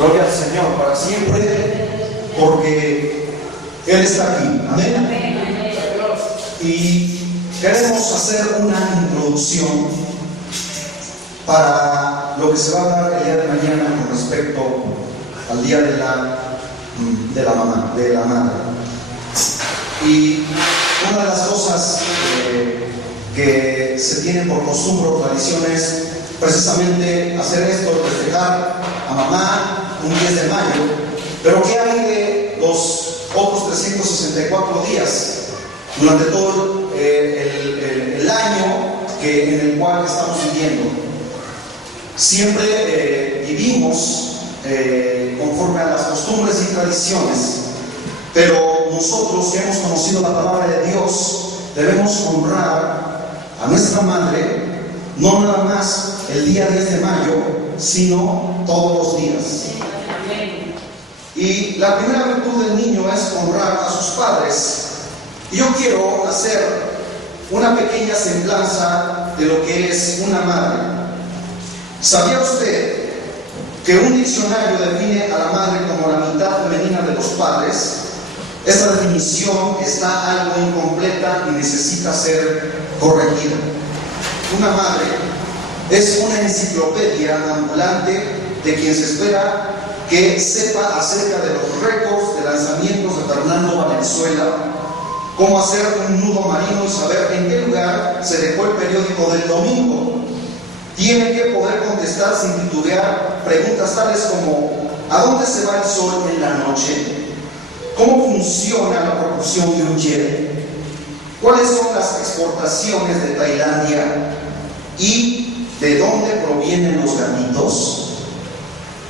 Gloria al Señor para siempre, porque Él está aquí. Amén. Y queremos hacer una introducción para lo que se va a dar el día de mañana con respecto al día de la madre. Y una de las cosas que se tiene por costumbre o tradición es precisamente hacer esto, festejar a mamá un 10 de mayo. Pero ¿qué hay de los otros 364 días durante todo el año en el cual estamos viviendo? Siempre vivimos conforme a las costumbres y tradiciones, pero nosotros que hemos conocido la palabra de Dios debemos honrar a nuestra madre, no nada más el día 10 de mayo, sino todos los días. Y la primera virtud del niño es honrar a sus padres. Y yo quiero hacer una pequeña semblanza de lo que es una madre. ¿Sabía usted que un diccionario define a la madre como la mitad femenina de los padres? Esta definición está algo incompleta y necesita ser corregida. Una madre es una enciclopedia ambulante de quien se espera que sepa acerca de los récords de lanzamientos de Fernando Valenzuela, cómo hacer un nudo marino y saber en qué lugar se dejó el periódico del domingo. Tiene que poder contestar sin titubear preguntas tales como: ¿a dónde se va el sol en la noche? ¿Cómo funciona la propulsión de un jet? ¿Cuáles son las exportaciones de Tailandia? ¿Y de dónde provienen los gatitos?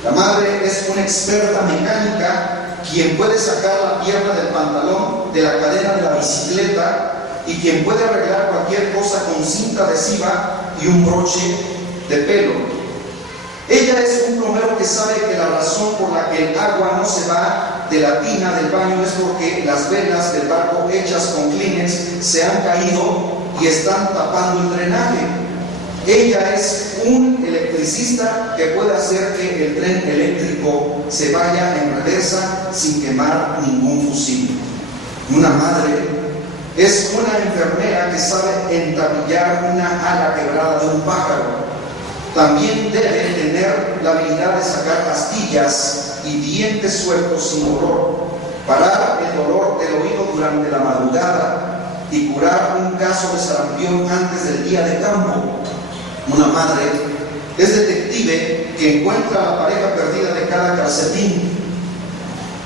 La madre es una experta mecánica, quien puede sacar la pierna del pantalón de la cadena de la bicicleta y quien puede arreglar cualquier cosa con cinta adhesiva y un broche de pelo. Ella es un plomero que sabe que la razón por la que el agua no se va de la tina del baño es porque las velas del barco hechas con Kleenex se han caído y están tapando el drenaje. Ella es un electricista que puede hacer que el tren eléctrico se vaya en reversa sin quemar ningún fusil. Una madre es una enfermera que sabe entablillar una ala quebrada de un pájaro. También debe tener la habilidad de sacar astillas y dientes sueltos sin dolor, parar el dolor del oído durante la madrugada y curar un caso de sarampión antes del día de campo. Una madre es detective que encuentra a la pareja perdida de cada calcetín.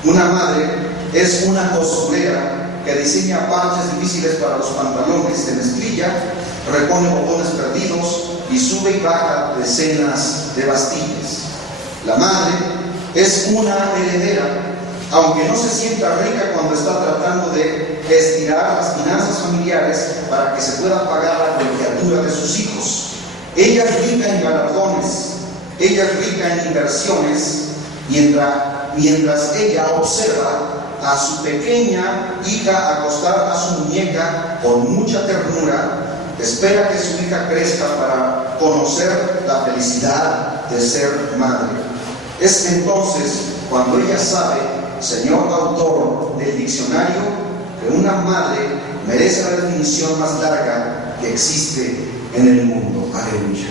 Una madre es una costurera que diseña parches difíciles para los pantalones de mezclilla, repone botones perdidos y sube y baja decenas de bastillas. La madre es una heredera, aunque no se sienta rica cuando está tratando de estirar las finanzas familiares para que se pueda pagar la colegiatura de sus hijos. Ella es rica en galardones, ella es rica en inversiones, mientras ella observa a su pequeña hija acostar a su muñeca con mucha ternura. Espera que su hija crezca para conocer la felicidad de ser madre. Es entonces cuando ella sabe, señor autor del diccionario, que una madre merece la definición más larga que existe en el mundo. Aleluya.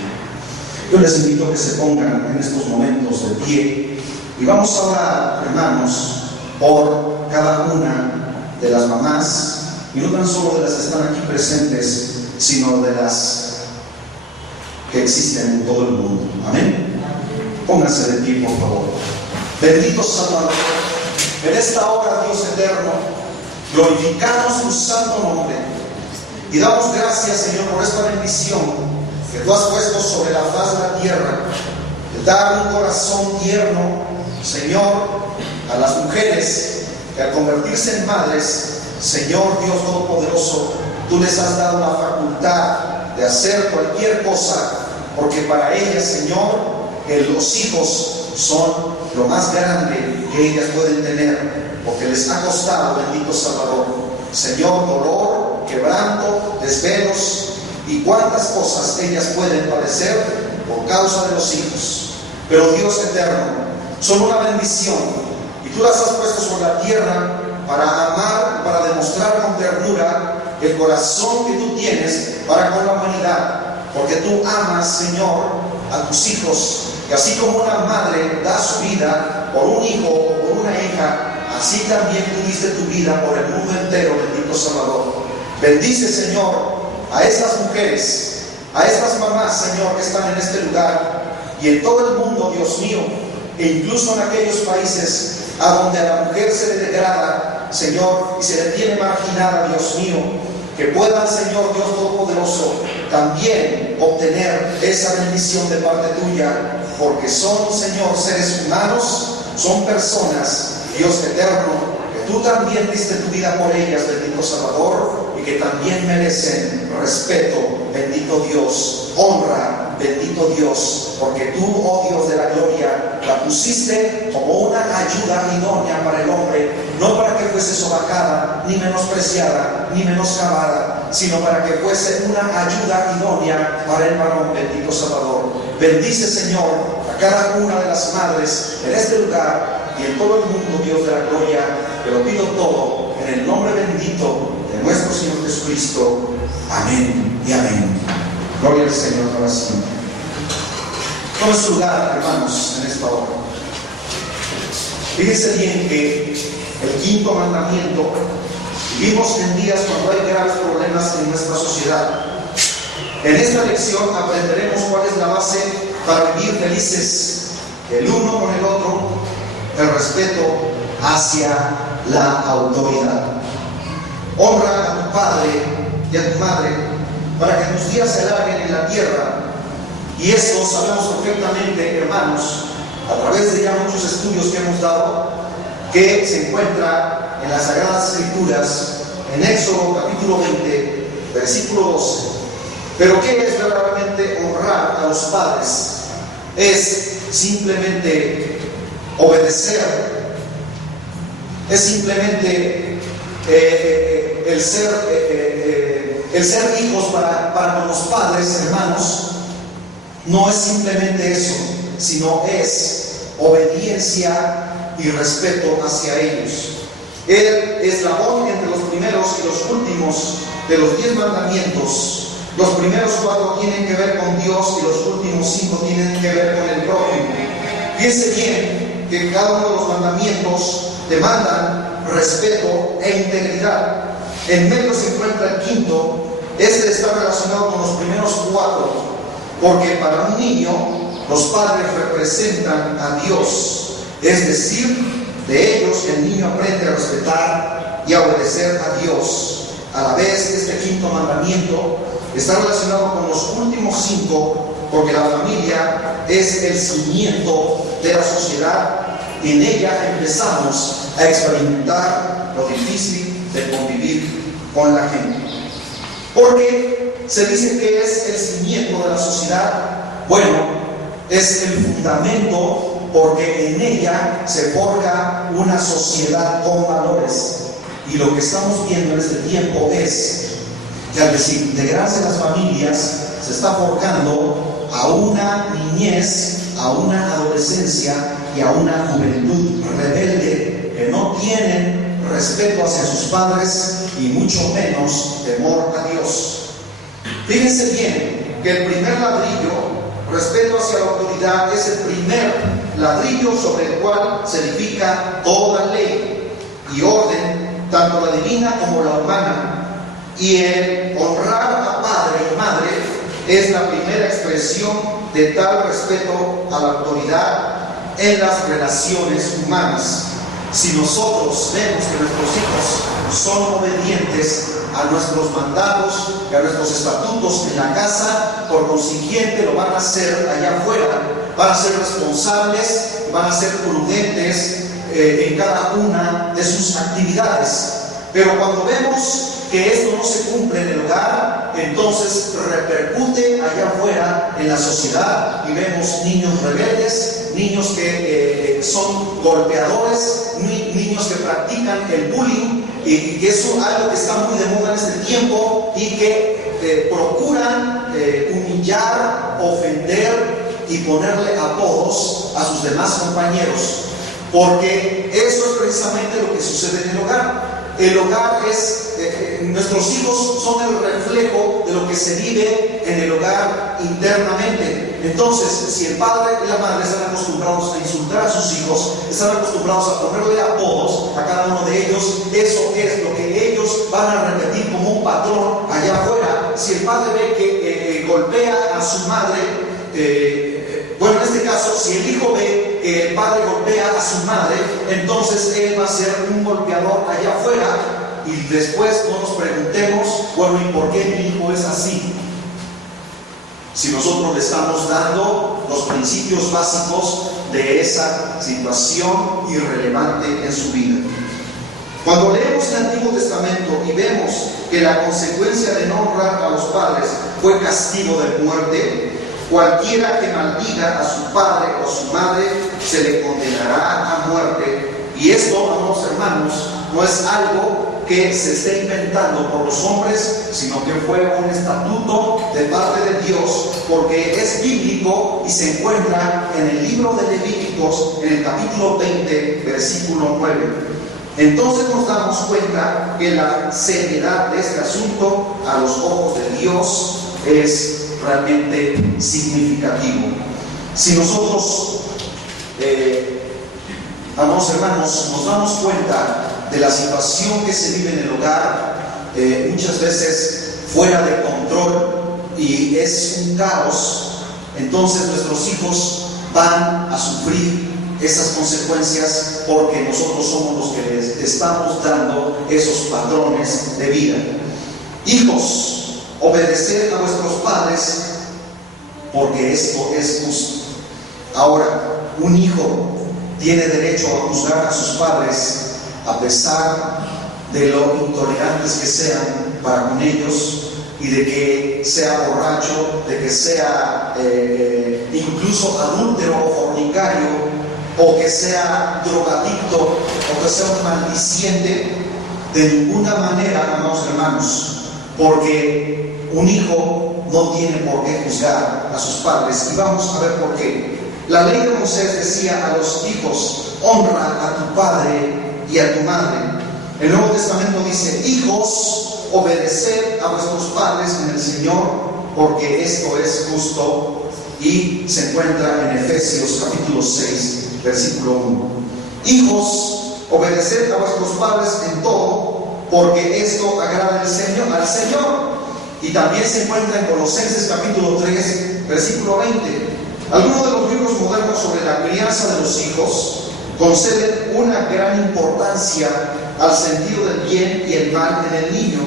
Yo les invito a que se pongan en estos momentos de pie y vamos a orar, hermanos, por cada una de las mamás, y no tan solo de las que están aquí presentes, sino de las que existen en todo el mundo. Amén. Pónganse de pie, por favor. Bendito Salvador, en esta hora, Dios eterno, glorificamos tu santo nombre y damos gracias, Señor, por esta bendición que tú has puesto sobre la faz de la tierra, de dar un corazón tierno, Señor, a las mujeres que al convertirse en madres, Señor Dios Todopoderoso, tú les has dado la facultad de hacer cualquier cosa, porque para ellas, Señor, los hijos son lo más grande que ellas pueden tener, porque les ha costado, bendito Salvador, Señor, dolor, quebranto, desvelos y cuántas cosas ellas pueden padecer por causa de los hijos. Pero Dios eterno, son una bendición y tú las has puesto sobre la tierra para amar, para demostrar con ternura el corazón que tú tienes para con la humanidad, porque tú amas, Señor, a tus hijos, y así como una madre da su vida por un hijo o por una hija, así también tú diste tu vida por el mundo entero, bendito Salvador. Bendice, Señor, a estas mujeres, a estas mamás, Señor, que están en este lugar y en todo el mundo, Dios mío, e incluso en aquellos países a donde a la mujer se le degrada, Señor, y se le tiene marginada, Dios mío, que puedan, Señor Dios Todopoderoso, también obtener esa bendición de parte tuya, porque son, Señor, seres humanos, son personas, Dios eterno, que tú también diste tu vida por ellas, bendito Salvador, y que también merecen respeto, bendito Dios, honra, bendito Dios, porque tú, oh Dios de la gloria, la pusiste como una ayuda idónea para el hombre, no para que fuese sobajada, ni menospreciada, ni menoscabada, sino para que fuese una ayuda idónea para el varón, bendito Salvador. Bendice, Señor, a cada una de las madres en este lugar y en todo el mundo, Dios de la gloria. Te lo pido todo en el nombre bendito de nuestro Señor Jesucristo. Amén y amén. Gloria al Señor para siempre. Tome su lugar, hermanos, en esta hora. Fíjense bien que el quinto mandamiento, vivimos en días cuando hay graves problemas en nuestra sociedad. En esta lección aprenderemos cuál es la base para vivir felices, el uno con el otro, el respeto hacia la autoridad. Honra a tu padre y a tu madre para que tus días se alarguen en la tierra. Y esto sabemos perfectamente, hermanos, a través de ya muchos estudios que hemos dado, que se encuentra en las Sagradas Escrituras, en Éxodo capítulo 20, versículo 12. Pero ¿qué es verdaderamente honrar a los padres? Es simplemente obedecer, es simplemente el ser hijos para con los padres, hermanos. No es simplemente eso, sino es obediencia y respeto hacia ellos. El eslabón entre los primeros y los últimos de los 10 mandamientos. Los primeros 4 tienen que ver con Dios y los últimos 5 tienen que ver con el prójimo. Fíjense bien que cada uno de los mandamientos demandan respeto e integridad. En medio se encuentra el quinto. Este está relacionado con los primeros 4. Porque para un niño, los padres representan a Dios. Es decir, de ellos el niño aprende a respetar y a obedecer a Dios. A la vez, este quinto mandamiento está relacionado con los últimos 5, porque la familia es el cimiento de la sociedad. Y en ella empezamos a experimentar lo difícil de convivir con la gente. Porque se dice que es el cimiento de la sociedad. Bueno, es el fundamento, porque en ella se forja una sociedad con valores. Y lo que estamos viendo en este tiempo es que al desintegrarse las familias, se está forjando a una niñez, a una adolescencia y a una juventud rebelde que no tienen respeto hacia sus padres y mucho menos temor a Dios. Fíjense bien que el primer ladrillo, respeto hacia la autoridad, es el primer ladrillo sobre el cual se edifica toda ley y orden, tanto la divina como la humana. Y el honrar a padre y madre es la primera expresión de tal respeto a la autoridad en las relaciones humanas. Si nosotros vemos que nuestros hijos son obedientes a nuestros mandatos y a nuestros estatutos en la casa, por consiguiente lo van a hacer allá afuera, van a ser responsables, van a ser prudentes en cada una de sus actividades. Pero cuando vemos que esto no se cumple en el hogar, entonces repercute allá afuera en la sociedad y vemos niños rebeldes, niños que son golpeadores, niños que practican el bullying, y que es algo que está muy de moda en este tiempo y que procuran humillar, ofender y ponerle apodos a sus demás compañeros, porque eso es precisamente lo que sucede en el hogar. El hogar nuestros hijos son el reflejo de lo que se vive en el hogar internamente. Entonces, si el padre y la madre están acostumbrados a insultar a sus hijos, están acostumbrados a ponerle apodos a cada uno de ellos, eso es lo que ellos van a repetir como un patrón allá afuera. Si el padre ve que golpea a su madre, bueno, en este caso, si el hijo ve que el padre golpea a su madre, entonces él va a ser un golpeador allá afuera, y después no nos preguntemos, bueno, ¿y por qué mi hijo es así? Si nosotros le estamos dando los principios básicos de esa situación irrelevante en su vida. Cuando leemos el Antiguo Testamento y vemos que la consecuencia de no honrar a los padres fue castigo de muerte, cualquiera que maldiga a su padre o su madre se le condenará a muerte. Y esto, amados hermanos, no es algo que se esté inventando por los hombres, sino que fue un estatuto de parte de Dios, porque es bíblico y se encuentra en el libro de Levíticos, en el capítulo 20, versículo 9. Entonces nos damos cuenta que la seriedad de este asunto a los ojos de Dios es realmente significativo. Si nosotros, amados hermanos, nos damos cuenta de la situación que se vive en el hogar, muchas veces fuera de control y es un caos, entonces nuestros hijos van a sufrir esas consecuencias porque nosotros somos los que les estamos dando esos patrones de vida. Hijos, obedeced a vuestros padres porque esto es justo. Ahora, un hijo tiene derecho a juzgar a sus padres a pesar de lo intolerantes que sean para con ellos, y de que sea borracho, de que sea incluso adúltero o fornicario, o que sea drogadicto, o que sea un maldiciente. De ninguna manera, amados hermanos, porque un hijo no tiene por qué juzgar a sus padres, y vamos a ver por qué. La ley de Moisés decía a los hijos: honra a tu padre y a tu madre. El Nuevo Testamento dice: hijos, obedeced a vuestros padres en el Señor, porque esto es justo, y se encuentra en Efesios capítulo 6, versículo 1. Hijos, obedeced a vuestros padres en todo, porque esto agrada al Señor. Y también se encuentra en Colosenses capítulo 3, versículo 20. Algunos de los libros modernos sobre la crianza de los hijos conceden una gran importancia al sentido del bien y el mal en el niño,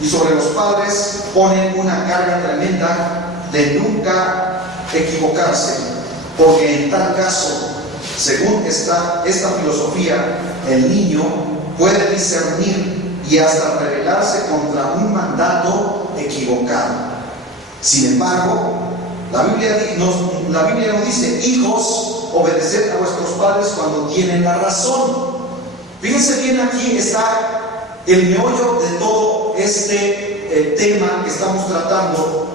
y sobre los padres ponen una carga tremenda de nunca equivocarse, porque en tal caso, según esta filosofía, el niño puede discernir y hasta rebelarse contra un mandato equivocado. Sin embargo, la Biblia nos dice: hijos, obedeced a vuestros padres cuando tienen la razón. Fíjense bien, aquí está el meollo de todo este tema que estamos tratando.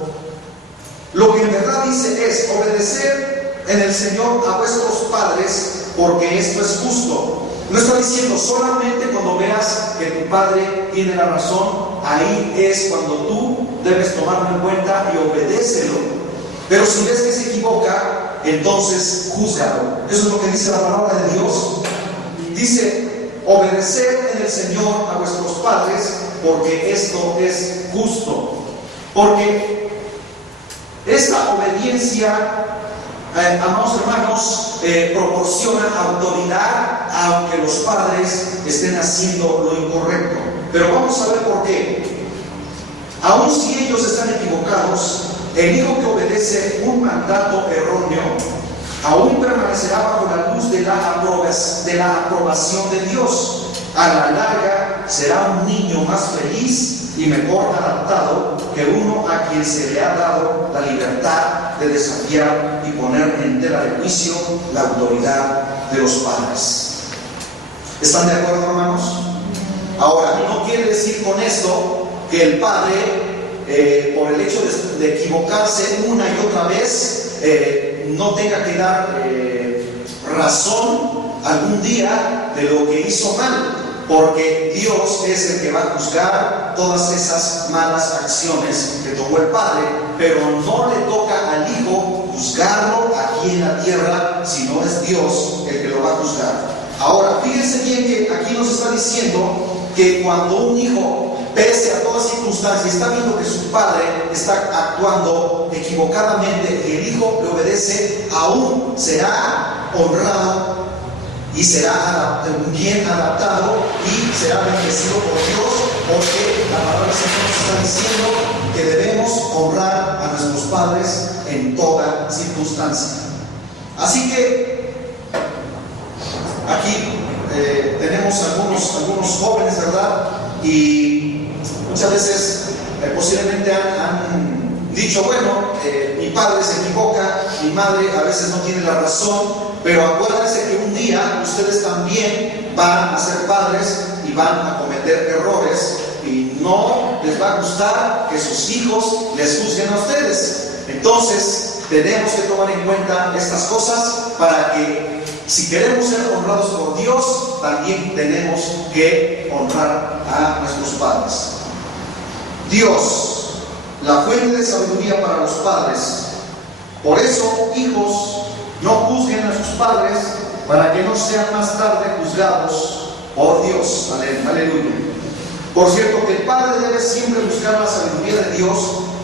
Lo que en verdad dice es: obedecer en el Señor a vuestros padres, porque esto es justo. No está diciendo solamente cuando veas que tu padre tiene la razón, ahí es cuando tú debes tomarlo en cuenta y obedécelo. Pero si ves que se equivoca, entonces júzgalo. Eso es lo que dice la palabra de Dios. Dice: obedeced en el Señor a vuestros padres, porque esto es justo. Porque esta obediencia, amados hermanos, proporciona autoridad, aunque los padres estén haciendo lo incorrecto. Pero vamos a ver por qué. Aun si ellos están equivocados, el hijo que obedece un mandato erróneo aún permanecerá bajo la luz de la aprobación de Dios. A la larga será un niño más feliz y mejor adaptado que uno a quien se le ha dado la libertad de desafiar y poner en tela de juicio la autoridad de los padres. ¿Están de acuerdo, hermanos? Ahora, no quiere decir con esto que el padre, por el hecho de equivocarse una y otra vez, no tenga que dar razón algún día de lo que hizo mal, porque Dios es el que va a juzgar todas esas malas acciones que tomó el padre, pero no le toca al hijo juzgarlo aquí en la tierra, sino es Dios el que lo va a juzgar. Ahora, fíjense bien que aquí nos está diciendo que cuando un hijo, pese a todas circunstancias, está viendo que su padre está actuando equivocadamente y el hijo le obedece, aún será honrado y será bien adaptado y será bendecido por Dios, porque la palabra del Señor nos está diciendo que debemos honrar a nuestros padres en toda circunstancia. Así que aquí tenemos algunos jóvenes, ¿verdad? Y muchas veces posiblemente han dicho, bueno, mi padre se equivoca, mi madre a veces no tiene la razón, pero acuérdense que un día ustedes también van a ser padres y van a cometer errores y no les va a gustar que sus hijos les juzguen a ustedes. Entonces tenemos que tomar en cuenta estas cosas para que, si queremos ser honrados por Dios, también tenemos que honrar a nuestros padres. Dios, la fuente de sabiduría para los padres. Por eso, hijos, no juzguen a sus padres para que no sean más tarde juzgados por Dios. Aleluya. Por cierto, que el padre debe siempre buscar la sabiduría de Dios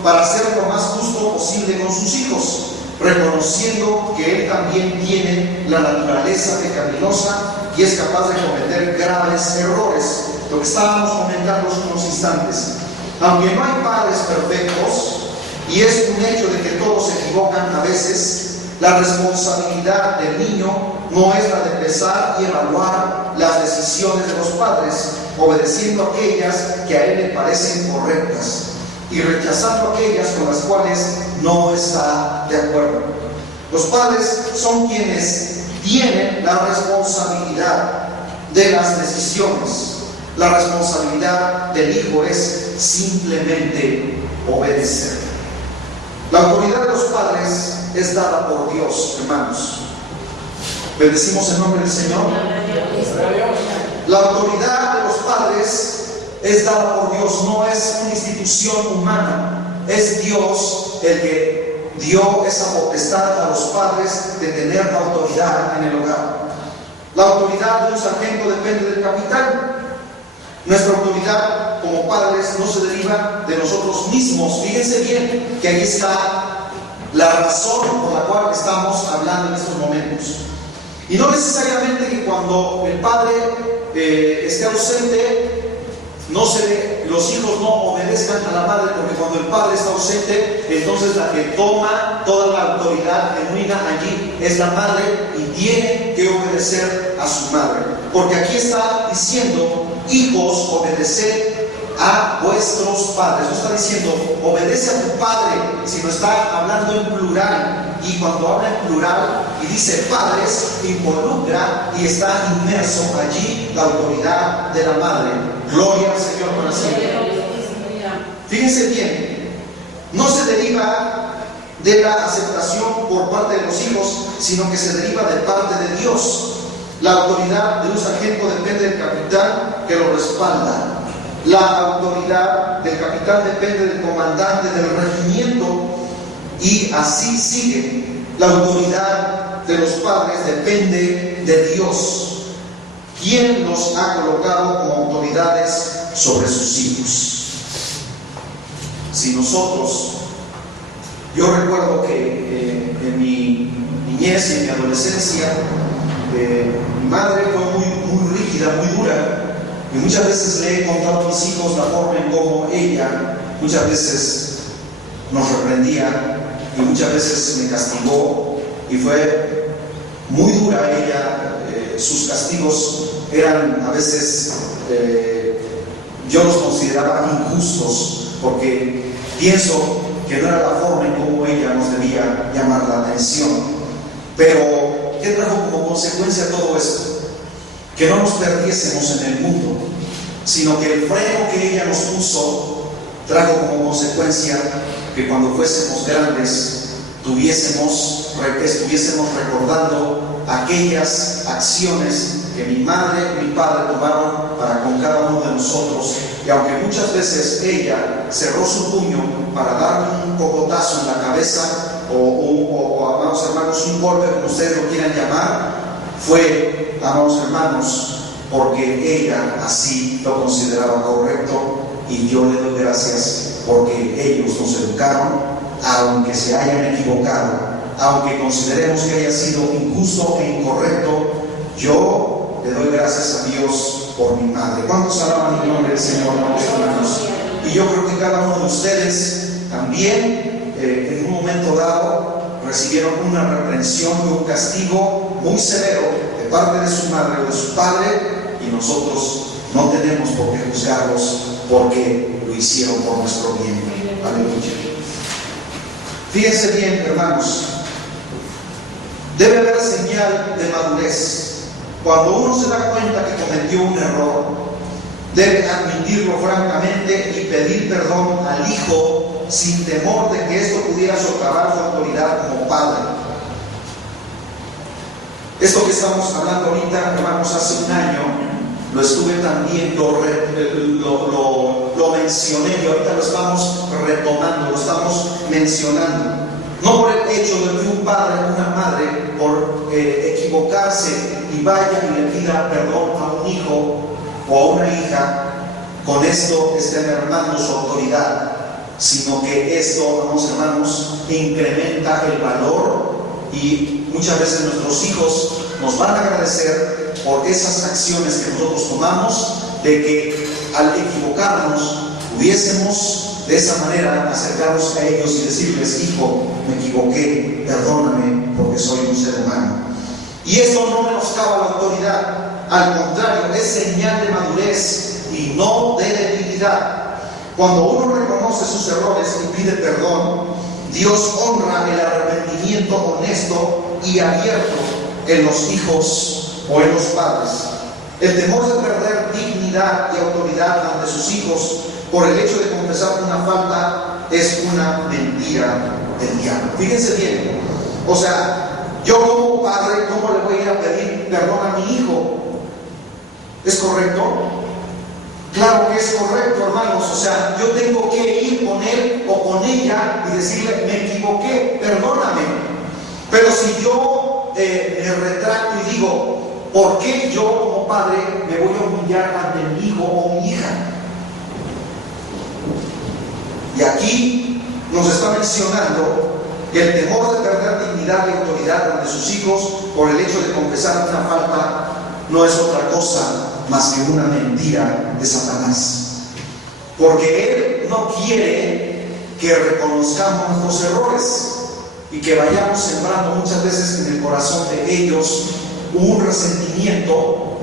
para ser lo más justo posible con sus hijos, reconociendo que él también tiene la naturaleza pecaminosa y es capaz de cometer graves errores. Lo que estábamos comentando hace unos instantes. Aunque no hay padres perfectos, y es un hecho de que todos se equivocan a veces, la responsabilidad del niño no es la de pesar y evaluar las decisiones de los padres, obedeciendo aquellas que a él le parecen correctas y rechazando aquellas con las cuales no está de acuerdo. Los padres son quienes tienen la responsabilidad de las decisiones. La responsabilidad del hijo es simplemente obedecer. La autoridad de los padres es dada por Dios, hermanos. Bendecimos el nombre del Señor. La autoridad de los padres es dada por Dios, no es una institución humana. Es Dios el que dio esa potestad a los padres de tener autoridad en el hogar. La autoridad de un sargento depende del capitán. Nuestra autoridad como padres no se deriva de nosotros mismos. Fíjense bien que ahí está la razón por la cual estamos hablando en estos momentos. Y no necesariamente que cuando el padre esté ausente, los hijos no obedezcan a la madre, porque cuando el padre está ausente, entonces la que toma toda la autoridad genuina allí es la madre y tiene que obedecer a su madre. Porque aquí está diciendo, hijos, obedeced a vuestros padres. No está diciendo obedece a tu padre, sino está hablando en plural. Y cuando habla en plural y dice padres, involucra y está inmerso allí la autoridad de la madre. Gloria al Señor para siempre. Fíjense bien, no se deriva de la aceptación por parte de los hijos, sino que se deriva de parte de Dios. La autoridad de un sargento depende del capitán que lo respalda. La autoridad del capitán depende del comandante del regimiento y así sigue. La autoridad de los padres depende de Dios, quien los ha colocado como autoridades sobre sus hijos. Si nosotros, yo recuerdo que en mi niñez y en mi adolescencia, mi madre fue muy rígida, muy dura. Y muchas veces le he contado a mis hijos la forma en cómo ella muchas veces nos reprendía y muchas veces me castigó, y fue muy dura ella. Sus castigos eran a veces, yo los consideraba injustos, porque pienso que no era la forma en cómo ella nos debía llamar la atención. Pero ¿qué trajo como consecuencia todo esto? Que no nos perdiésemos en el mundo, sino que el freno que ella nos puso trajo como consecuencia que cuando fuésemos grandes tuviésemos estuviésemos recordando aquellas acciones que mi madre y mi padre tomaron para con cada uno de nosotros, y aunque muchas veces ella cerró su puño para darme un cocotazo en la cabeza, o amados hermanos, un golpe, como ustedes lo quieran llamar, fue, amados hermanos, porque ella así lo consideraba correcto, y yo le doy gracias porque ellos nos educaron, aunque se hayan equivocado, aunque consideremos que haya sido injusto e incorrecto. Yo le doy gracias a Dios por mi madre. ¿Cuántos alaban el nombre del Señor, amados hermanos? Y yo creo que cada uno de ustedes también, en un momento dado, recibieron una reprensión y un castigo muy severo de parte de su madre o de su padre, y nosotros no tenemos por qué juzgarlos porque lo hicieron por nuestro bien. Aleluya. Fíjense bien, hermanos, debe haber señal de madurez. Cuando uno se da cuenta que cometió un error, debe admitirlo francamente y pedir perdón al hijo sin temor de que esto pudiera socavar su autoridad como padre. Esto que estamos hablando ahorita, hermanos, hace un año lo estuve también, lo mencioné, y ahorita lo estamos retomando, lo estamos mencionando. No por el hecho de que un padre o una madre, por equivocarse y vaya y le pida perdón a un hijo o a una hija, con esto esté mermando su autoridad, sino que esto, amados hermanos, incrementa el valor, y muchas veces nuestros hijos nos van a agradecer por esas acciones que nosotros tomamos, de que al equivocarnos pudiésemos de esa manera acercarnos a ellos y decirles: hijo, me equivoqué, perdóname, porque soy un ser humano. Y esto no menoscaba la autoridad, al contrario, es señal de madurez y no de debilidad. Cuando uno reconoce sus errores y pide perdón, Dios honra el arrepentimiento honesto y abierto en los hijos o en los padres. El temor de perder dignidad y autoridad ante sus hijos por el hecho de confesar una falta es una mentira del diablo. Fíjense bien, o sea, yo como padre, ¿cómo le voy a ir a pedir perdón a mi hijo? ¿Es correcto? Claro que es correcto, hermanos. O sea, yo tengo que ir con él o con ella y decirle: me equivoqué, perdóname. Pero si yo me retracto y digo: ¿por qué yo como padre me voy a humillar ante mi hijo o mi hija? Y aquí nos está mencionando que el temor de perder dignidad y autoridad ante sus hijos por el hecho de confesar una falta no es otra cosa más que una mentira de Satanás. Porque él no quiere que reconozcamos nuestros errores y que vayamos sembrando muchas veces en el corazón de ellos un resentimiento,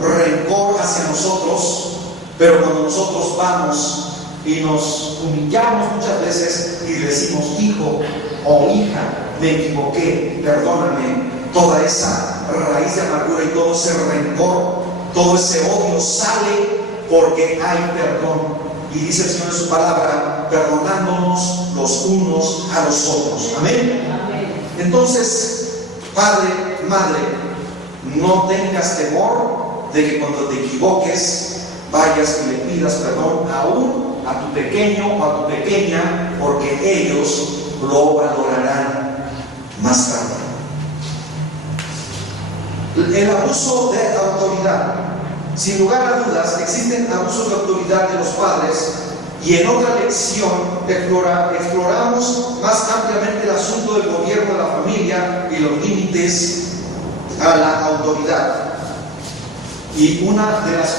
rencor hacia nosotros. Pero cuando nosotros vamos y nos humillamos muchas veces y decimos: hijo o hija, me equivoqué, perdóname, toda esa raíz de amargura y todo ese rencor, todo ese odio sale porque hay perdón. Y dice el Señor en su palabra: perdonándonos los unos a los otros. Amén. Entonces, padre, madre, no tengas temor de que cuando te equivoques vayas y le pidas perdón aún a tu pequeño o a tu pequeña, porque ellos lo valorarán más tarde. El abuso de autoridad. Sin lugar a dudas, existen abusos de autoridad de los padres, y en otra lección exploramos más ampliamente el asunto del gobierno de la familia y los límites a la autoridad. Y una de las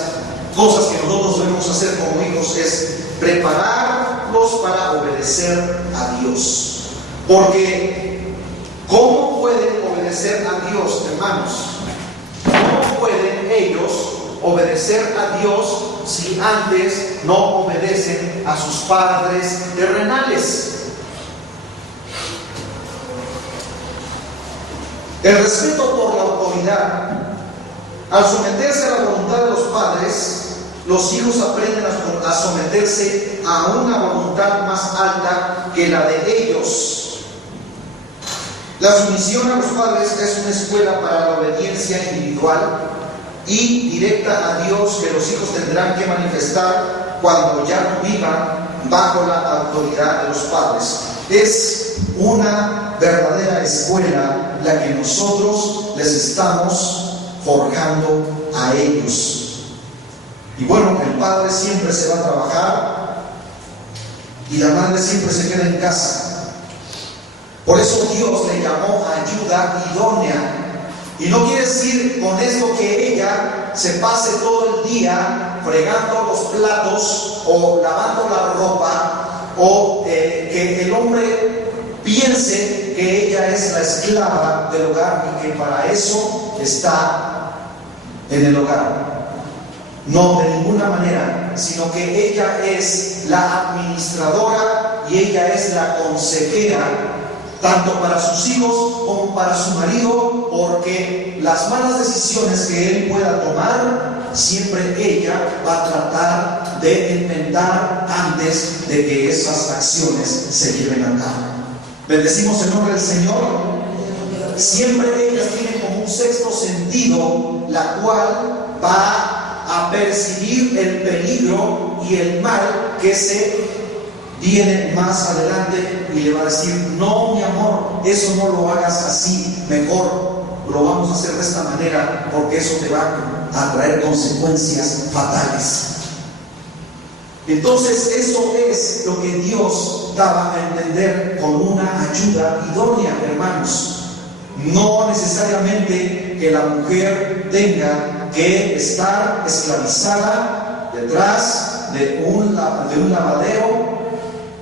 cosas que nosotros debemos hacer como hijos es prepararlos para obedecer a Dios. Porque ¿cómo pueden obedecer a Dios, hermanos? ¿Cómo pueden ellos obedecer a Dios si antes no obedecen a sus padres terrenales? El respeto por la autoridad. Al someterse a la voluntad de los padres, los hijos aprenden a someterse a una voluntad más alta que la de ellos. La sumisión a los padres es una escuela para la obediencia individual y directa a Dios que los hijos tendrán que manifestar cuando ya no vivan bajo la autoridad de los padres. Es una verdadera escuela la que nosotros les estamos forjando a ellos. Y bueno, el padre siempre se va a trabajar y la madre siempre se queda en casa. Por eso Dios le llamó ayuda idónea. Y no quiere decir con esto que ella se pase todo el día fregando los platos o lavando la ropa, o que el hombre piense que ella es la esclava del hogar y que para eso está en el hogar. No, de ninguna manera, sino que ella es la administradora y ella es la consejera, tanto para sus hijos como para su marido, porque las malas decisiones que él pueda tomar, siempre ella va a tratar de inventar antes de que esas acciones se lleven a cabo. Bendecimos el nombre del Señor. Siempre ellas tienen como un sexto sentido, la cual va a percibir el peligro y el mal que se viene más adelante, y le va a decir: no, mi amor, eso no lo hagas así, mejor lo vamos a hacer de esta manera, porque eso te va a traer consecuencias fatales. Entonces eso es lo que Dios daba a entender con una ayuda idónea, hermanos. No necesariamente que la mujer tenga que estar esclavizada detrás de un lavadero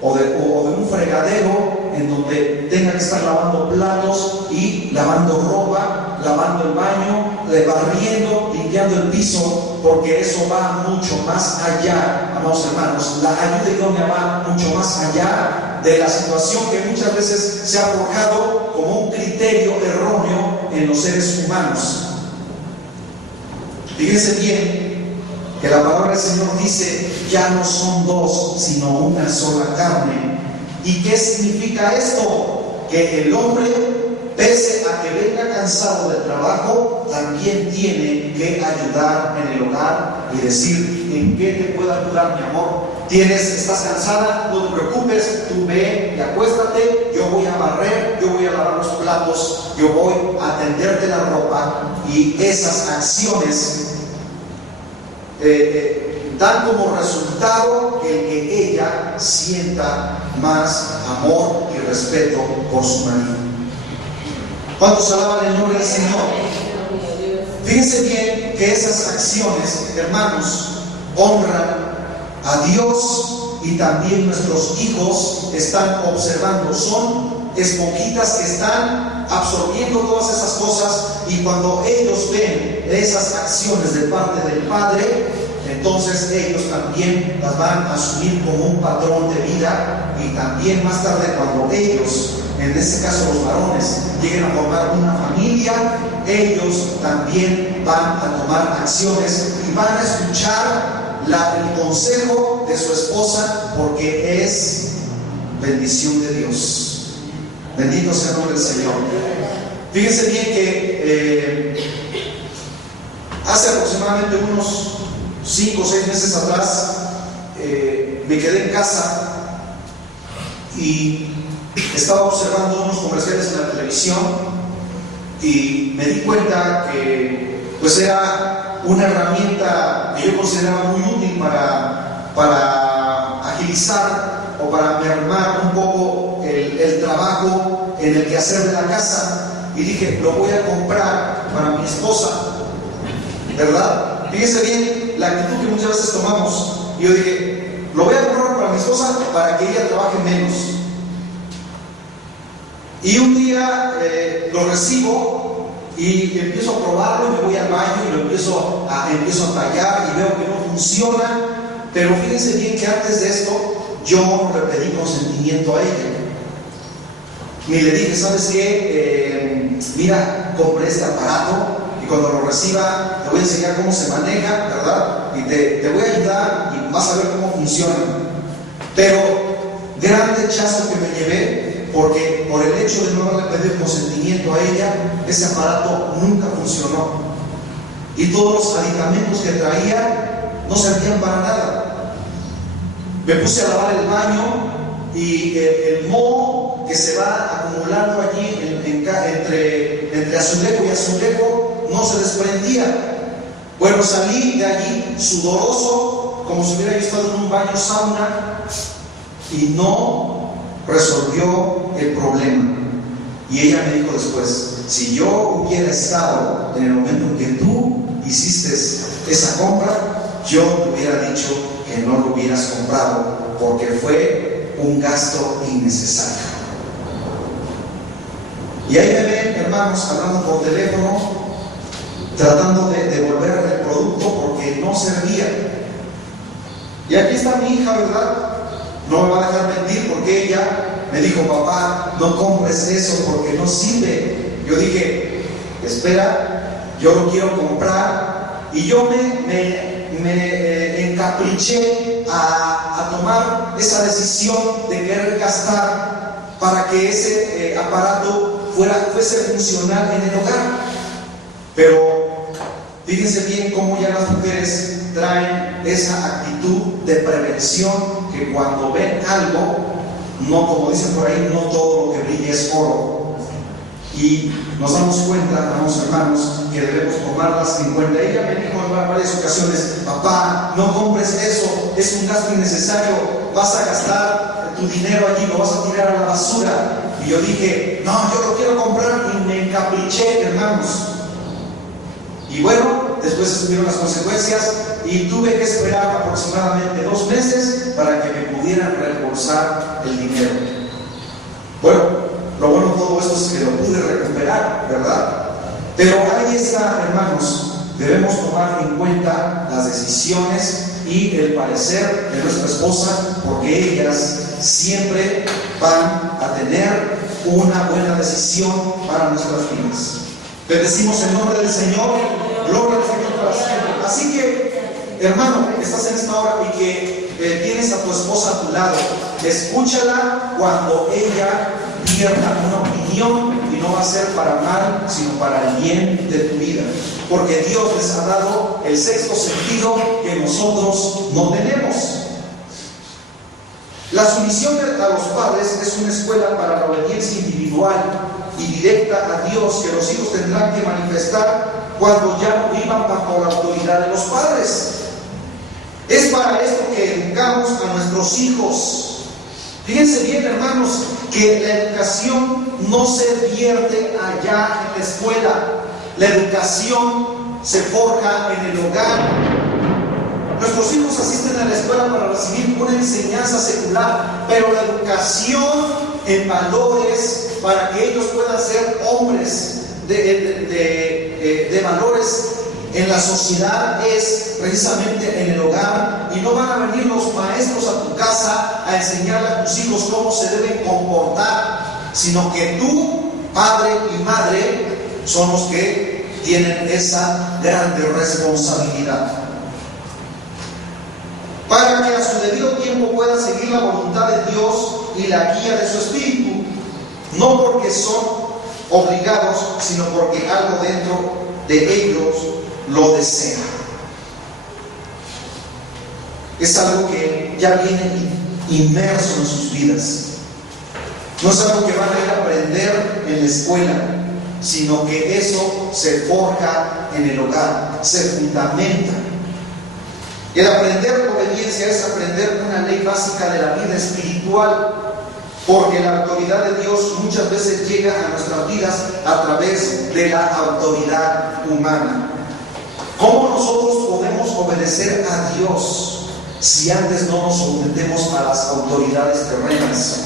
o de un fregadero en donde tenga que estar lavando platos y lavando ropa, lavando el baño, barriendo, limpiando el piso, porque eso va mucho más allá, amados hermanos. La ayuda idónea va mucho más allá de la situación que muchas veces se ha forjado como un criterio erróneo en los seres humanos. Fíjense bien que la palabra del Señor dice: ya no son dos, sino una sola carne. ¿Y qué significa esto? Que el hombre, pese a que venga cansado del trabajo, también tiene que ayudar en el hogar y decir: ¿en qué te puedo ayudar, mi amor? ¿Estás cansada? No te preocupes, tú ve y acuéstate, yo voy a barrer, yo voy a lavar los platos, yo voy a tenderte la ropa. Y esas acciones dan como resultado el que ella sienta más amor y respeto por su marido. ¿Cuántos alaban el nombre del Señor? Fíjense bien que esas acciones, hermanos, honran a Dios, y también nuestros hijos están observando. Son esponjitas que están absorbiendo todas esas cosas, y cuando ellos ven esas acciones de parte del Padre, entonces ellos también las van a asumir como un patrón de vida. Y también más tarde, cuando ellos, en este caso los varones, lleguen a formar una familia, ellos también van a tomar acciones y van a escuchar el consejo de su esposa, porque es bendición de Dios. Bendito sea el nombre del Señor. Fíjense bien que hace aproximadamente unos 5 o 6 meses atrás, me quedé en casa y estaba observando unos comerciales en la televisión, y me di cuenta que pues era una herramienta que yo consideraba muy útil para agilizar o para mermar un poco el trabajo en el quehacer de la casa. Y dije: lo voy a comprar para mi esposa, ¿verdad? Fíjense bien la actitud que muchas veces tomamos. Y yo dije: lo voy a comprar para mi esposa para que ella trabaje menos. Y un día lo recibo y empiezo a probarlo, y me voy al baño y lo empiezo a tallar, y veo que no funciona. Pero fíjense bien que antes de esto yo no le pedí consentimiento a ella, ni le dije: ¿sabes qué? Mira, compré este aparato, y cuando lo reciba te voy a enseñar cómo se maneja, ¿verdad? Y te voy a ayudar y vas a ver cómo funciona. Pero gran rechazo que me llevé, Porque por el hecho de no haberle pedido consentimiento a ella, ese aparato nunca funcionó. Y todos los aditamentos que traía no servían para nada. Me puse a lavar el baño y el moho que se va acumulando allí entre azulejo y azulejo no se desprendía. Bueno, salí de allí sudoroso, como si hubiera estado en un baño sauna, y no resolvió el problema. Y ella me dijo después: si yo hubiera estado en el momento en que tú hiciste esa compra, yo te hubiera dicho que no lo hubieras comprado, porque fue un gasto innecesario. Y ahí me ven, hermanos, hablando por teléfono, tratando de devolver el producto porque no servía. Y aquí está mi hija, ¿verdad? No me va a dejar mentir, porque ella me dijo: papá, no compres eso porque no sirve. Yo dije: espera, yo lo quiero comprar. Y yo me encapriché a tomar esa decisión de querer gastar para que ese aparato fuese funcional en el hogar. Pero fíjense bien cómo ya las mujeres traen esa actitud de prevención, que cuando ven algo, no, como dicen por ahí, no todo lo que brilla es oro. Y nos damos cuenta, amados hermanos, que debemos tomarlas en cuenta. Ella me dijo en varias ocasiones: papá, no compres eso, es un gasto innecesario, vas a gastar tu dinero allí, lo vas a tirar a la basura. Y yo dije: no, yo lo quiero comprar, y me encapriché, hermanos. Y bueno, después estuvieron las consecuencias y tuve que esperar aproximadamente 2 meses para que me pudieran reembolsar el dinero. Bueno, lo bueno de todo esto es que lo pude recuperar, ¿verdad? Pero ahí está, hermanos, debemos tomar en cuenta las decisiones y el parecer de nuestra esposa, porque ellas siempre van a tener una buena decisión para nuestras vidas. Bendecimos el nombre del Señor, gloria al Señor para siempre. Así que, hermano, estás en esta hora y que tienes a tu esposa a tu lado, escúchala cuando ella pierda una opinión, y no va a ser para mal, sino para el bien de tu vida, porque Dios les ha dado el sexto sentido que nosotros no tenemos. La sumisión a los padres es una escuela para la obediencia individual y directa a Dios, que los hijos tendrán que manifestar cuando ya no vivan bajo la autoridad de los padres. Es para esto que educamos a nuestros hijos. Fíjense bien, hermanos, que la educación no se vierte allá en la escuela. La educación se forja en el hogar. Nuestros hijos asisten a la escuela para recibir una enseñanza secular, pero la educación en valores, para que ellos puedan ser hombres de valores en la sociedad, es precisamente en el hogar. Y no van a venir los maestros a tu casa a enseñarle a tus hijos cómo se deben comportar, sino que tú, padre y madre, son los que tienen esa grande responsabilidad, para que a su debido tiempo puedan seguir la voluntad de Dios y la guía de su espíritu, no porque son obligados, sino porque algo dentro de ellos lo desea. Es algo que ya viene inmerso en sus vidas. No es algo que van a ir a aprender en la escuela, sino que eso se forja en el hogar, se fundamenta. El aprender obediencia es aprender una ley básica de la vida espiritual, porque la autoridad de Dios muchas veces llega a nuestras vidas a través de la autoridad humana. ¿Cómo nosotros podemos obedecer a Dios si antes no nos sometemos a las autoridades terrenas?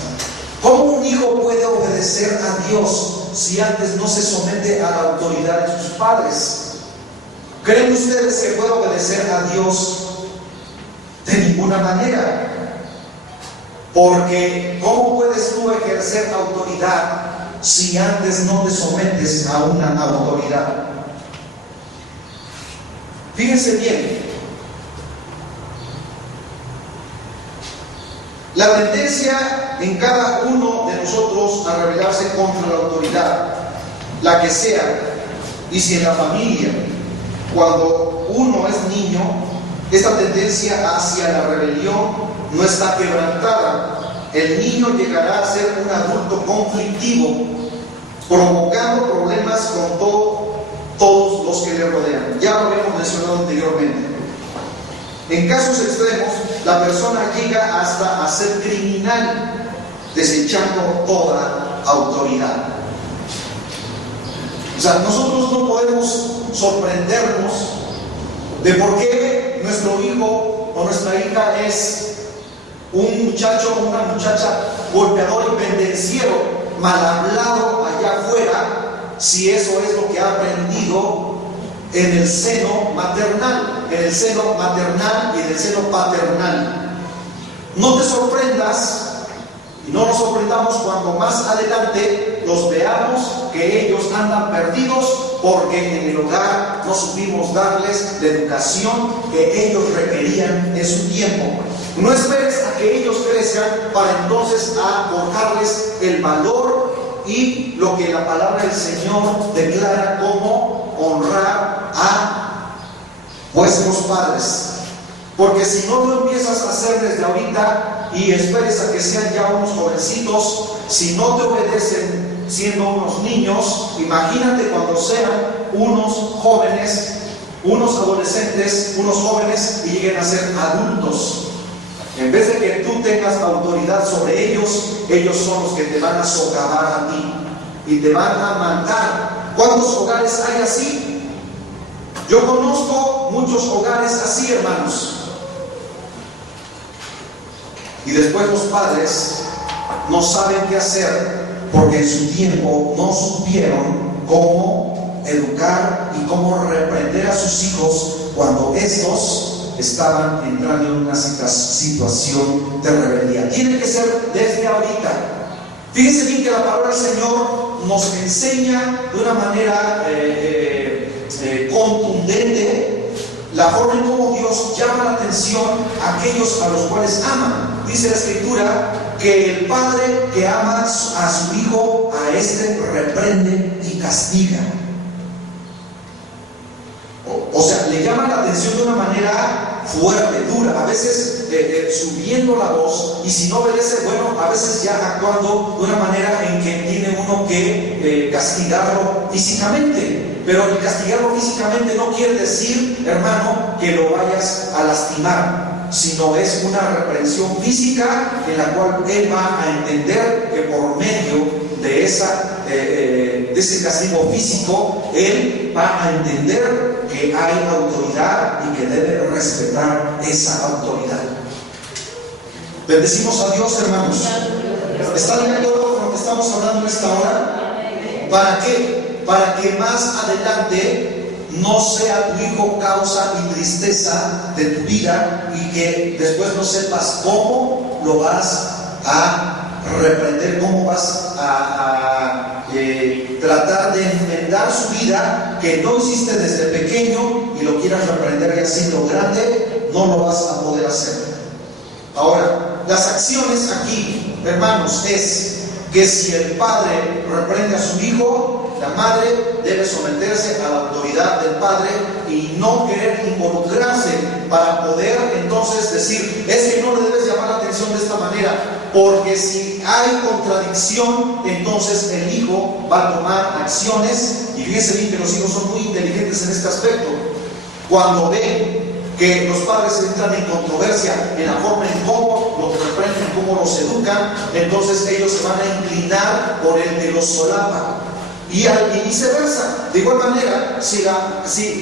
¿Cómo un hijo puede obedecer a Dios si antes no se somete a la autoridad de sus padres? ¿Creen ustedes que puede obedecer a Dios? De ninguna manera. Porque ¿cómo puedes tú ejercer autoridad si antes no te sometes a una autoridad? Fíjense bien, La tendencia en cada uno de nosotros a rebelarse contra la autoridad, la que sea, y si en la familia, cuando uno es niño, esta tendencia hacia la rebelión no está quebrantada. El niño llegará a ser un adulto conflictivo, provocando problemas con todos los que le rodean. Ya lo habíamos mencionado anteriormente. En casos extremos, la persona llega hasta a ser criminal, desechando toda autoridad. O sea, nosotros no podemos sorprendernos de por qué nuestro hijo o nuestra hija es un muchacho o una muchacha golpeador y pendenciero, mal hablado allá afuera, si eso es lo que ha aprendido en el seno maternal, y en el seno paternal. No te sorprendas y no nos sorprendamos cuando más adelante los veamos que ellos andan perdidos porque en el hogar no supimos darles la educación que ellos requerían en su tiempo. No esperes a que ellos crezcan para entonces aportarles el valor y lo que la palabra del Señor declara como honrar a vuestros padres. Porque si no lo empiezas a hacer desde ahorita y esperes a que sean ya unos jovencitos, si no te obedecen siendo unos niños, imagínate cuando sean unos jóvenes, unos adolescentes, unos jóvenes y lleguen a ser adultos. En vez de que tú tengas autoridad sobre ellos, ellos son los que te van a socavar a ti y te van a mandar. ¿Cuántos hogares hay así? Yo conozco muchos hogares así, hermanos. Y después los padres no saben qué hacer porque en su tiempo no supieron cómo educar y cómo reprender a sus hijos cuando estos estaban entrando en una situación de rebeldía. Tiene que ser desde ahorita. Fíjense bien que la palabra del Señor nos enseña de una manera contundente la forma en cómo Dios llama la atención a aquellos a los cuales ama. Dice la Escritura que el padre que ama a su hijo, a este reprende y castiga. O sea, le llama la atención de una manera fuerte, dura, a veces subiendo la voz, y si no obedece, bueno, a veces ya actuando de una manera en que tiene uno que castigarlo físicamente. Pero el castigarlo físicamente no quiere decir, hermano, que lo vayas a lastimar, sino es una reprensión física en la cual él va a entender que por medio de ese castigo físico, él va a entender que hay autoridad y que debe respetar esa autoridad. Bendecimos a Dios, hermanos. ¿Están de acuerdo con lo que estamos hablando en esta hora? ¿Para qué? Para que más adelante no sea tu hijo causa y tristeza de tu vida y que después no sepas cómo lo vas a reprender, cómo vas a tratar de enmendar su vida que no hiciste desde pequeño y lo quieras reprender ya siendo grande, no lo vas a poder hacer. Ahora, las acciones aquí, hermanos, es que si el padre reprende a su hijo, la madre debe someterse a la autoridad del padre y no querer involucrarse para poder entonces decir, es que no le debes llamar la atención de esta manera, porque si hay contradicción, entonces el hijo va a tomar acciones, y fíjense bien que los hijos son muy inteligentes en este aspecto. Cuando ven que los padres entran en controversia en la forma en cómo los reprenden, cómo los educan, entonces ellos se van a inclinar por el que los solapa. Y viceversa. De igual manera, si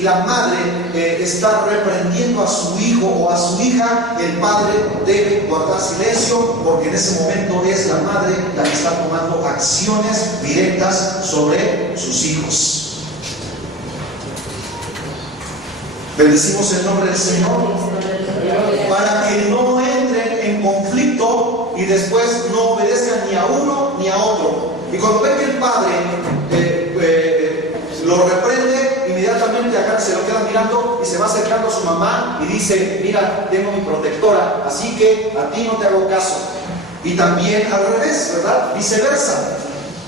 la madre está reprendiendo a su hijo o a su hija, el padre debe guardar silencio, porque en ese momento es la madre la que está tomando acciones directas sobre sus hijos. Bendecimos el nombre del Señor para que no entren en conflicto y después no obedezcan ni a uno ni a otro. Y cuando ven que el padre lo reprende, inmediatamente acá se lo queda mirando y se va acercando a su mamá y dice, mira, tengo mi protectora, así que a ti no te hago caso. Y también al revés, ¿verdad? Viceversa.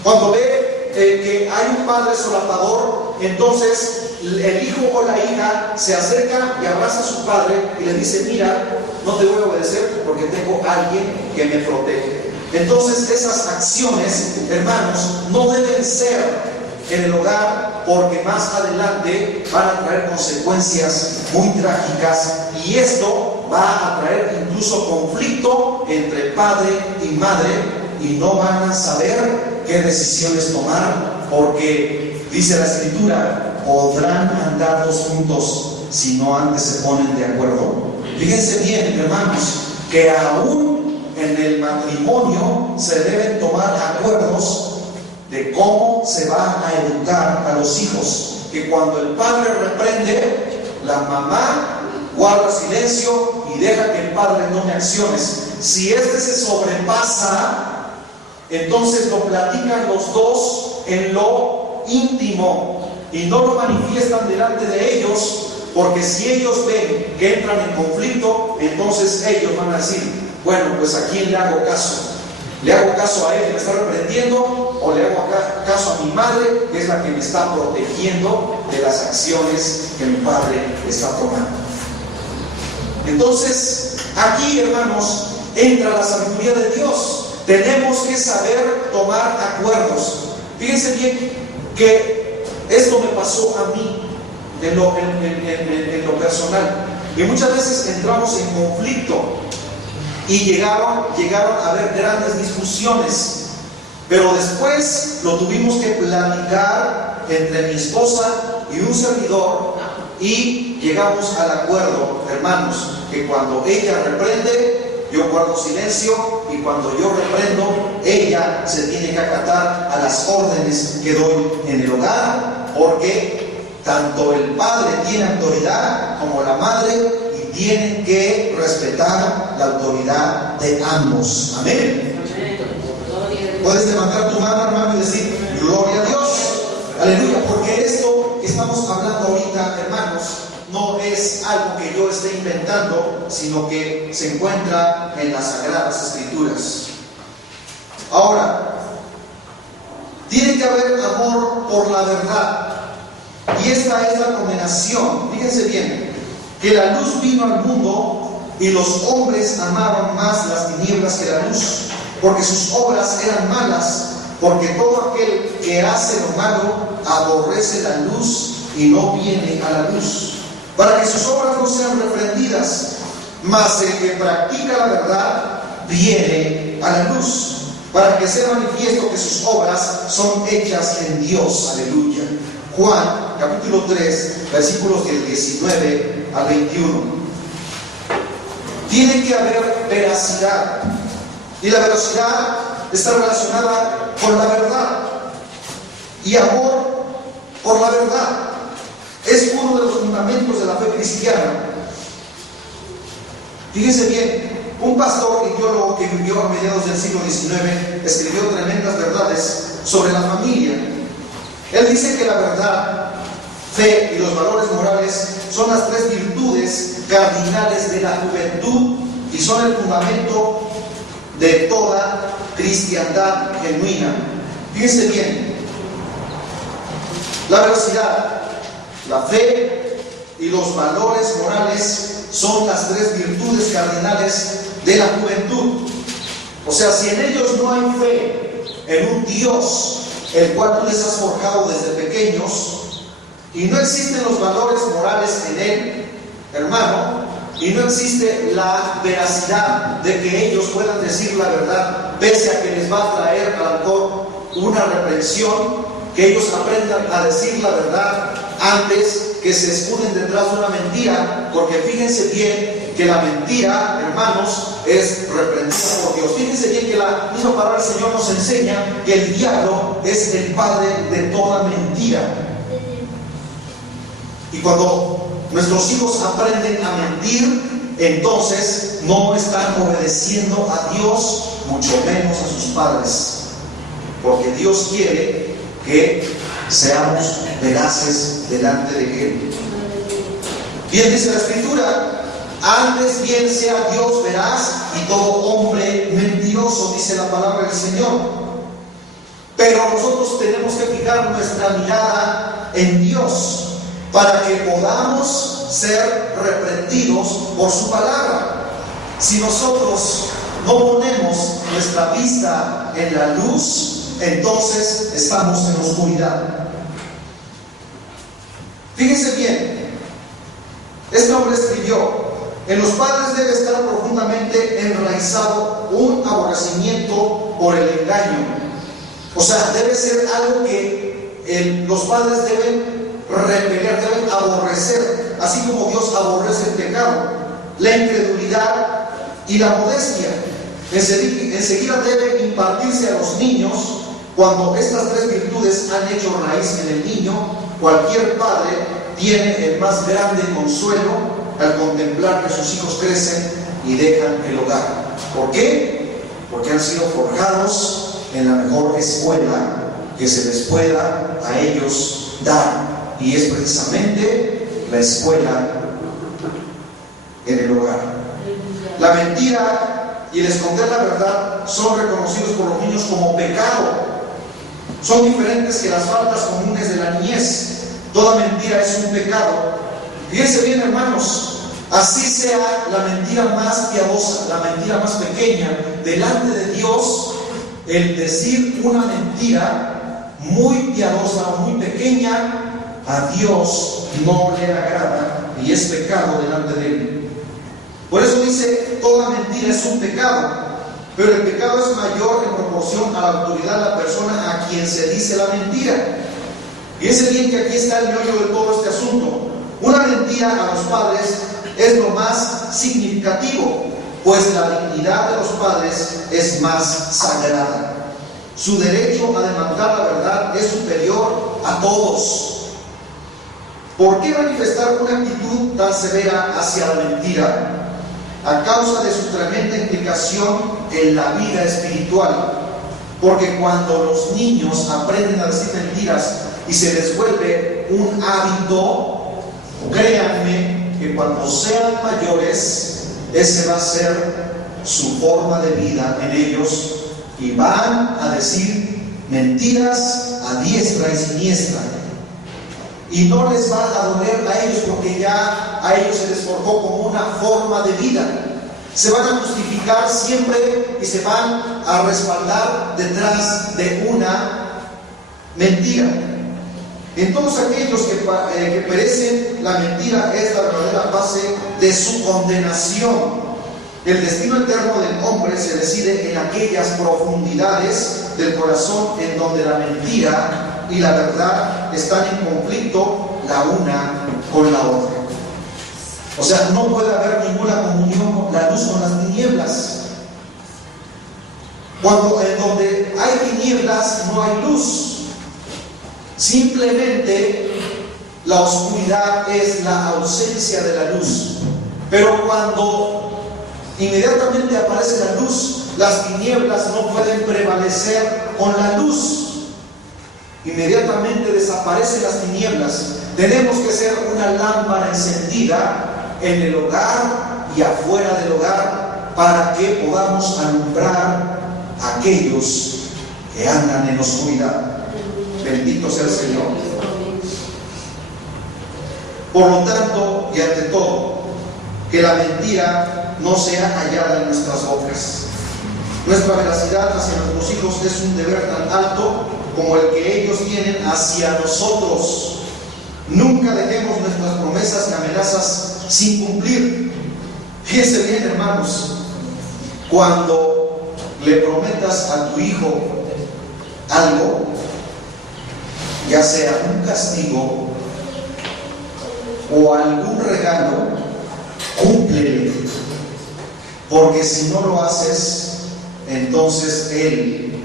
Cuando ve que hay un padre solapador, entonces el hijo o la hija se acerca y abraza a su padre y le dice: mira, no te voy a obedecer porque tengo a alguien que me protege. Entonces esas acciones, hermanos, no deben ser en el hogar, porque más adelante van a traer consecuencias muy trágicas, y esto va a traer incluso conflicto entre padre y madre, y no van a saber qué decisiones tomar, porque dice la Escritura: podrán andar dos juntos si no antes se ponen de acuerdo. Fíjense bien, hermanos, que aún en el matrimonio se deben tomar acuerdos de cómo se va a educar a los hijos. Que cuando el padre reprende, la mamá guarda silencio y deja que el padre tome acciones. Si este se sobrepasa, entonces lo platican los dos en lo íntimo y no lo manifiestan delante de ellos, porque si ellos ven que entran en conflicto, entonces ellos van a decir: bueno, pues ¿a quién le hago caso? ¿Le hago caso a él que me está reprendiendo, o le hago caso a mi madre, que es la que me está protegiendo de las acciones que mi padre está tomando? Entonces, aquí, hermanos, entra la sabiduría de Dios. Tenemos que saber tomar acuerdos. Fíjense bien que esto me pasó a mí en lo personal. Y muchas veces entramos en conflicto y llegaron a haber grandes discusiones, pero después lo tuvimos que platicar entre mi esposa y un servidor, y llegamos al acuerdo, hermanos, que cuando ella reprende, yo guardo silencio, y cuando yo reprendo, ella se tiene que acatar a las órdenes que doy en el hogar, porque tanto el padre tiene autoridad como la madre, y tienen que respetar la autoridad de ambos. Amén. Puedes levantar tu mano, hermano, y decir: gloria a Dios, aleluya, porque esto que estamos hablando ahorita, hermanos, no es algo que yo esté inventando, sino que se encuentra en las Sagradas Escrituras. Ahora, tiene que haber amor por la verdad, y esta es la condenación. Fíjense bien, que la luz vino al mundo y los hombres amaban más las tinieblas que la luz, porque sus obras eran malas, porque todo aquel que hace lo malo aborrece la luz y no viene a la luz, para que sus obras no sean reprendidas. Mas el que practica la verdad viene a la luz, para que sea manifiesto que sus obras son hechas en Dios. Aleluya. Juan capítulo 3, versículos del 19 al 21. Tiene que haber veracidad, y la veracidad está relacionada con la verdad, y amor por la verdad es uno de los fundamentos de la fe cristiana. Fíjense bien, un pastor y teólogo que vivió a mediados del siglo XIX escribió tremendas verdades sobre la familia. Él dice que la verdad, fe y los valores morales son las tres virtudes cardinales de la juventud y son el fundamento de toda cristiandad genuina. Fíjense bien, la veracidad, la fe y los valores morales son las tres virtudes cardinales de la juventud. O sea, si en ellos no hay fe en un Dios el cual tú les has forjado desde pequeños, y no existen los valores morales en él, hermano, y no existe la veracidad de que ellos puedan decir la verdad, pese a que les va a traer a lo mejor una reprensión, que ellos aprendan a decir la verdad antes que se escuden detrás de una mentira, porque fíjense bien que la mentira, hermanos, es reprendida por Dios. Fíjense bien que la misma palabra del Señor nos enseña que el diablo es el padre de toda mentira. Y cuando nuestros hijos aprenden a mentir, entonces no están obedeciendo a Dios, mucho menos a sus padres, porque Dios quiere que seamos veraces delante de Él. Bien dice la Escritura Antes bien sea Dios veraz y todo hombre mentiroso, dice la palabra del Señor. Pero nosotros tenemos que fijar nuestra mirada en Dios para que podamos ser reprendidos por su palabra. Si nosotros no ponemos nuestra vista en la luz, entonces estamos en oscuridad. Fíjense bien, este hombre escribió: en los padres debe estar profundamente enraizado un aborrecimiento por el engaño. O sea, debe ser algo que los padres deben repeler, deben aborrecer, así como Dios aborrece el pecado, la incredulidad y la modestia. Enseguida debe impartirse a los niños. Cuando estas tres virtudes han hecho raíz en el niño, cualquier padre tiene el más grande consuelo al contemplar que sus hijos crecen y dejan el hogar. ¿Por qué? Porque han sido forjados en la mejor escuela que se les pueda a ellos dar, y es precisamente la escuela en el hogar. La mentira y el esconder la verdad son reconocidos por los niños como pecado. Son diferentes que las faltas comunes de la niñez. Toda mentira es un pecado. Fíjense bien, hermanos, así sea la mentira más piadosa, la mentira más pequeña, delante de Dios, el decir una mentira muy piadosa o muy pequeña, a Dios no le agrada y es pecado delante de Él. Por eso dice, toda mentira es un pecado, pero el pecado es mayor en proporción a la autoridad de la persona a quien se dice la mentira. Fíjense bien que aquí está el meollo de todo este asunto. Una mentira a los padres es lo más significativo, pues la dignidad de los padres es más sagrada. Su derecho a demandar la verdad es superior a todos. ¿Por qué manifestar una actitud tan severa hacia la mentira? A causa de su tremenda implicación en la vida espiritual. Porque cuando los niños aprenden a decir mentiras y se les vuelve un hábito, créanme que cuando sean mayores, ese va a ser su forma de vida en ellos, y van a decir mentiras a diestra y siniestra, y no les va a doler a ellos, porque ya a ellos se les forjó como una forma de vida. Se van a justificar siempre y se van a respaldar detrás de una mentira. En todos aquellos que perecen, la mentira es la verdadera base de su condenación. El destino eterno del hombre se decide en aquellas profundidades del corazón en donde la mentira y la verdad están en conflicto la una con la otra. O sea, no puede haber ninguna comunión, la luz con las tinieblas. Cuando en donde hay tinieblas no hay luz. Simplemente la oscuridad es la ausencia de la luz. Pero cuando inmediatamente aparece la luz, las tinieblas no pueden prevalecer con la luz. Inmediatamente desaparecen las tinieblas. Tenemos que ser una lámpara encendida en el hogar y afuera del hogar para que podamos alumbrar a aquellos que andan en oscuridad. Bendito sea el Señor. Por lo tanto, y ante todo, que la mentira no sea hallada en nuestras bocas. Nuestra veracidad hacia nuestros hijos es un deber tan alto como el que ellos tienen hacia nosotros. Nunca dejemos nuestras promesas y amenazas sin cumplir. Fíjense bien, hermanos, cuando le prometas a tu hijo algo, ya sea un castigo o algún regalo, cúmplele, porque si no lo haces, entonces él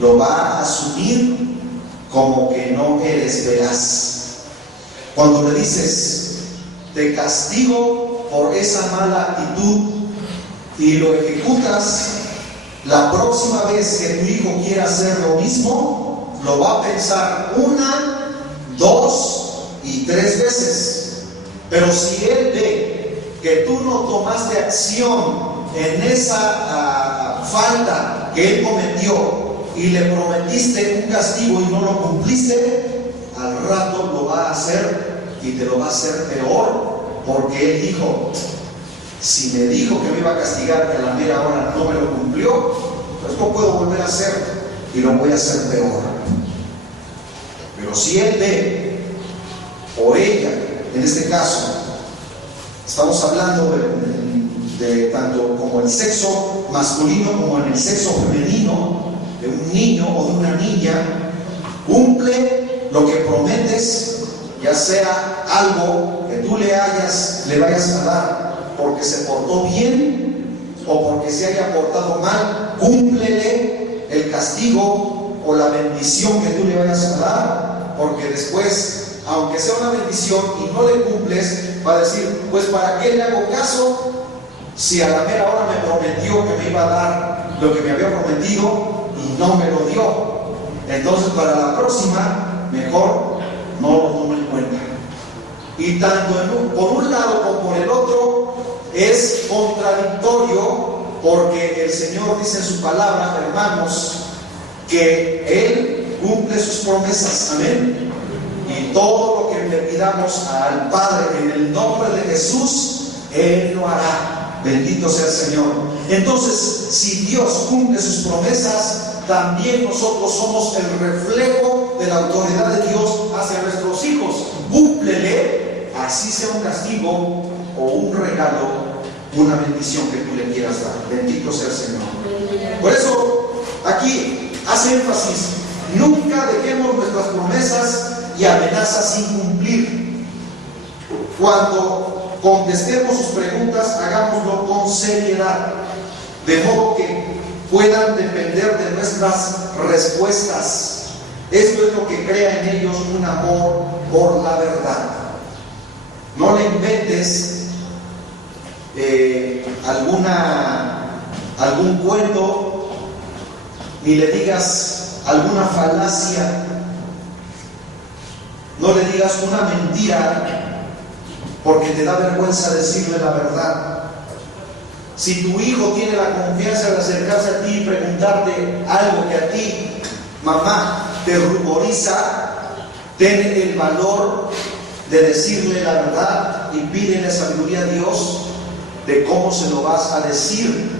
lo va a asumir como que no eres veraz. Cuando le dices, te castigo por esa mala actitud, y lo ejecutas, la próxima vez que tu hijo quiera hacer lo mismo, lo va a pensar 1, 2 y 3 veces. Pero si él ve que tú no tomaste acción en esa falta que él cometió y le prometiste un castigo y no lo cumpliste, al rato lo va a hacer y te lo va a hacer peor, porque él dijo, si me dijo que me iba a castigar y a la mera hora no me lo cumplió, pues no puedo volver a hacerlo y lo voy a hacer peor. Pero si él ve, o ella, en este caso, estamos hablando de tanto como el sexo masculino como en el sexo femenino, de un niño o de una niña, cumple lo que prometes, ya sea algo que tú le vayas a dar porque se portó bien o porque se haya portado mal, cúmplele el castigo o la bendición que tú le vayas a dar, porque después, aunque sea una bendición y no le cumples, va a decir, pues ¿para qué le hago caso? Si a la mera hora me prometió que me iba a dar lo que me había prometido y no me lo dio. Entonces para la próxima, mejor no lo tomo en cuenta. Y tanto por un lado como por el otro es contradictorio, porque el Señor dice en su palabra, hermanos, que Él cumple sus promesas, amén. Y todo lo que le pidamos al Padre en el nombre de Jesús, Él lo hará. Bendito sea el Señor. Entonces, si Dios cumple sus promesas, también nosotros somos el reflejo de la autoridad de Dios hacia nuestros hijos. Cúmplele, así sea un castigo o un regalo, una bendición que tú le quieras dar. Bendito sea el Señor. Por eso, aquí hace énfasis: nunca dejemos nuestras promesas y amenazas sin cumplir. Cuando contestemos sus preguntas, hagámoslo con seriedad, de modo que puedan depender de nuestras respuestas. Esto es lo que crea en ellos un amor por la verdad. No le inventes algún cuento, ni le digas alguna falacia, no le digas una mentira, porque te da vergüenza decirle la verdad. Si tu hijo tiene la confianza de acercarse a ti y preguntarte algo que a ti, mamá, te ruboriza, ten el valor de decirle la verdad y pídele sabiduría a Dios de cómo se lo vas a decir.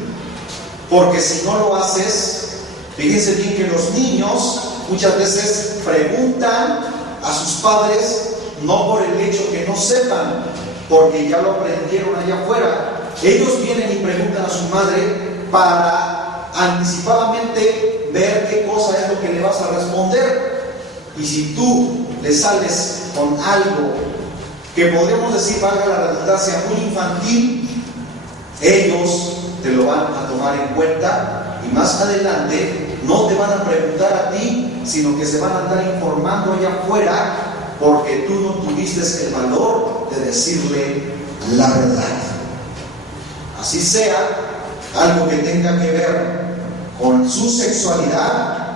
Porque si no lo haces, fíjense bien que los niños muchas veces preguntan a sus padres no por el hecho que no sepan, porque ya lo aprendieron allá afuera. Ellos vienen y preguntan a su madre para anticipadamente ver qué cosa es lo que le vas a responder. Y si tú le sales con algo que podríamos decir, valga la redundancia, muy infantil, ellos te lo van a tomar en cuenta y más adelante no te van a preguntar a ti, sino que se van a andar informando allá afuera, porque tú no tuviste el valor de decirle la verdad. Así sea algo que tenga que ver con su sexualidad,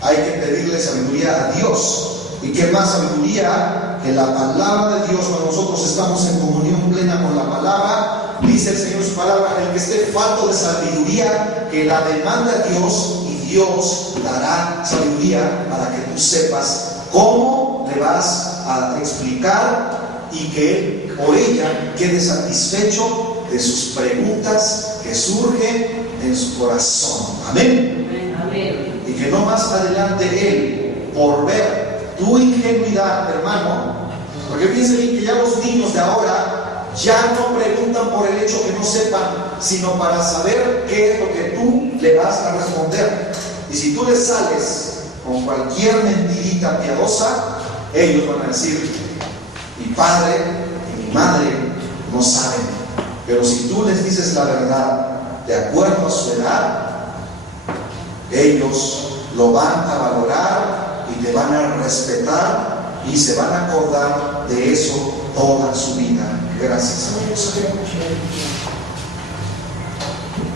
hay que pedirle sabiduría a Dios. ¿Y qué más sabiduría que la palabra de Dios? Cuando nosotros estamos en comunión plena con la palabra, dice el Señor en su palabra, el que esté falto de sabiduría, que la demande a Dios, y Dios dará sabiduría para que tú sepas cómo le vas a explicar y que él o ella quede satisfecho de sus preguntas que surgen en su corazón. Amén. Amén. Y que no más adelante él, por ver tu ingenuidad, hermano, porque fíjense bien que ya los niños de ahora ya no preguntan por el hecho que no sepan, sino para saber qué es lo que tú le vas a responder. Y si tú les sales con cualquier mentirita piadosa, ellos van a decir, mi padre y mi madre no saben. Pero si tú les dices la verdad de acuerdo a su edad, ellos lo van a valorar y te van a respetar y se van a acordar de eso toda su vida. Gracias a Dios.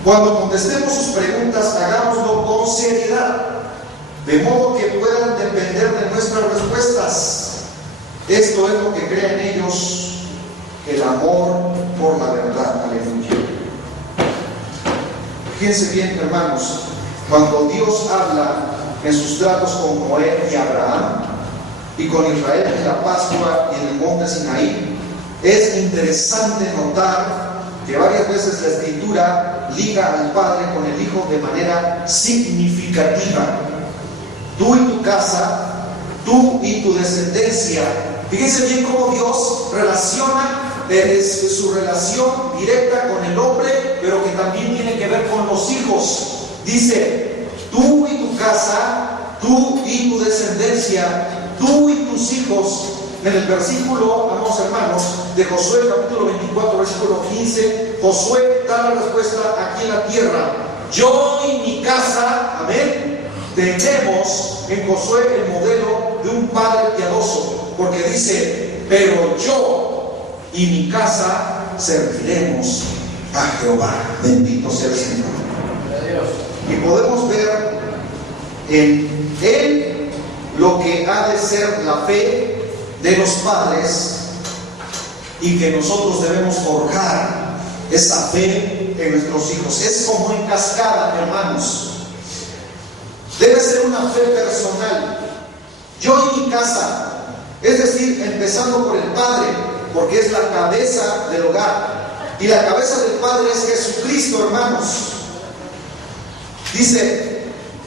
Cuando contestemos sus preguntas, hagámoslo con seriedad, de modo que puedan depender de nuestras respuestas. Esto es lo que crea en ellos el amor por la verdad. Fíjense bien, hermanos, cuando Dios habla en sus tratos con Noé y Abraham y con Israel en la Pascua y en el monte Sinaí, es interesante notar que varias veces la Escritura liga al Padre con el Hijo de manera significativa. Tú y tu casa, tú y tu descendencia. Fíjense bien cómo Dios relaciona su relación directa con el hombre, pero que también tiene que ver con los hijos. Dice, tú y tu casa, tú y tu descendencia, tú y tus hijos. En el versículo, amados hermanos, de Josué capítulo 24, versículo 15, Josué da la respuesta aquí en la tierra. Yo y mi casa, amén, tenemos en Josué el modelo de un padre piadoso, porque dice, pero yo y mi casa serviremos a Jehová. Bendito sea el Señor. Y podemos ver en él lo que ha de ser la fe de los padres, y que nosotros debemos forjar esa fe en nuestros hijos. Es como en cascada, hermanos. Debe ser una fe personal. Yo y mi casa, es decir, empezando por el padre, porque es la cabeza del hogar, y la cabeza del padre es Jesucristo, hermanos. Dice,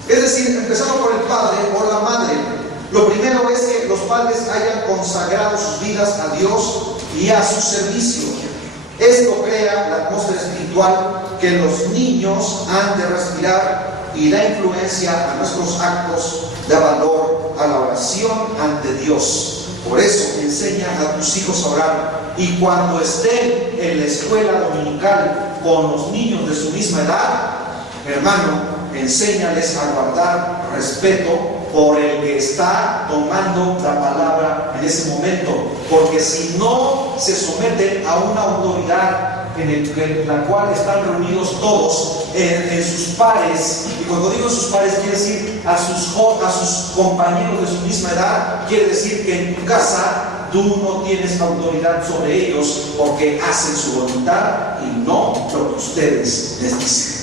es decir, empezando por el padre, por la madre. Lo primero es que los padres hayan consagrado sus vidas a Dios y a su servicio. Esto crea la atmósfera espiritual que los niños han de respirar y da influencia a nuestros actos, da valor a la oración ante Dios. Por eso enseña a tus hijos a orar, y cuando estén en la escuela dominical con los niños de su misma edad, hermano, enséñales a guardar respeto por el que está tomando la palabra en ese momento, porque si no se someten a una autoridad en la cual están reunidos todos en sus pares, y cuando digo sus pares quiere decir a sus compañeros de su misma edad, quiere decir que en tu casa tú no tienes autoridad sobre ellos, porque hacen su voluntad y no lo que ustedes les dicen.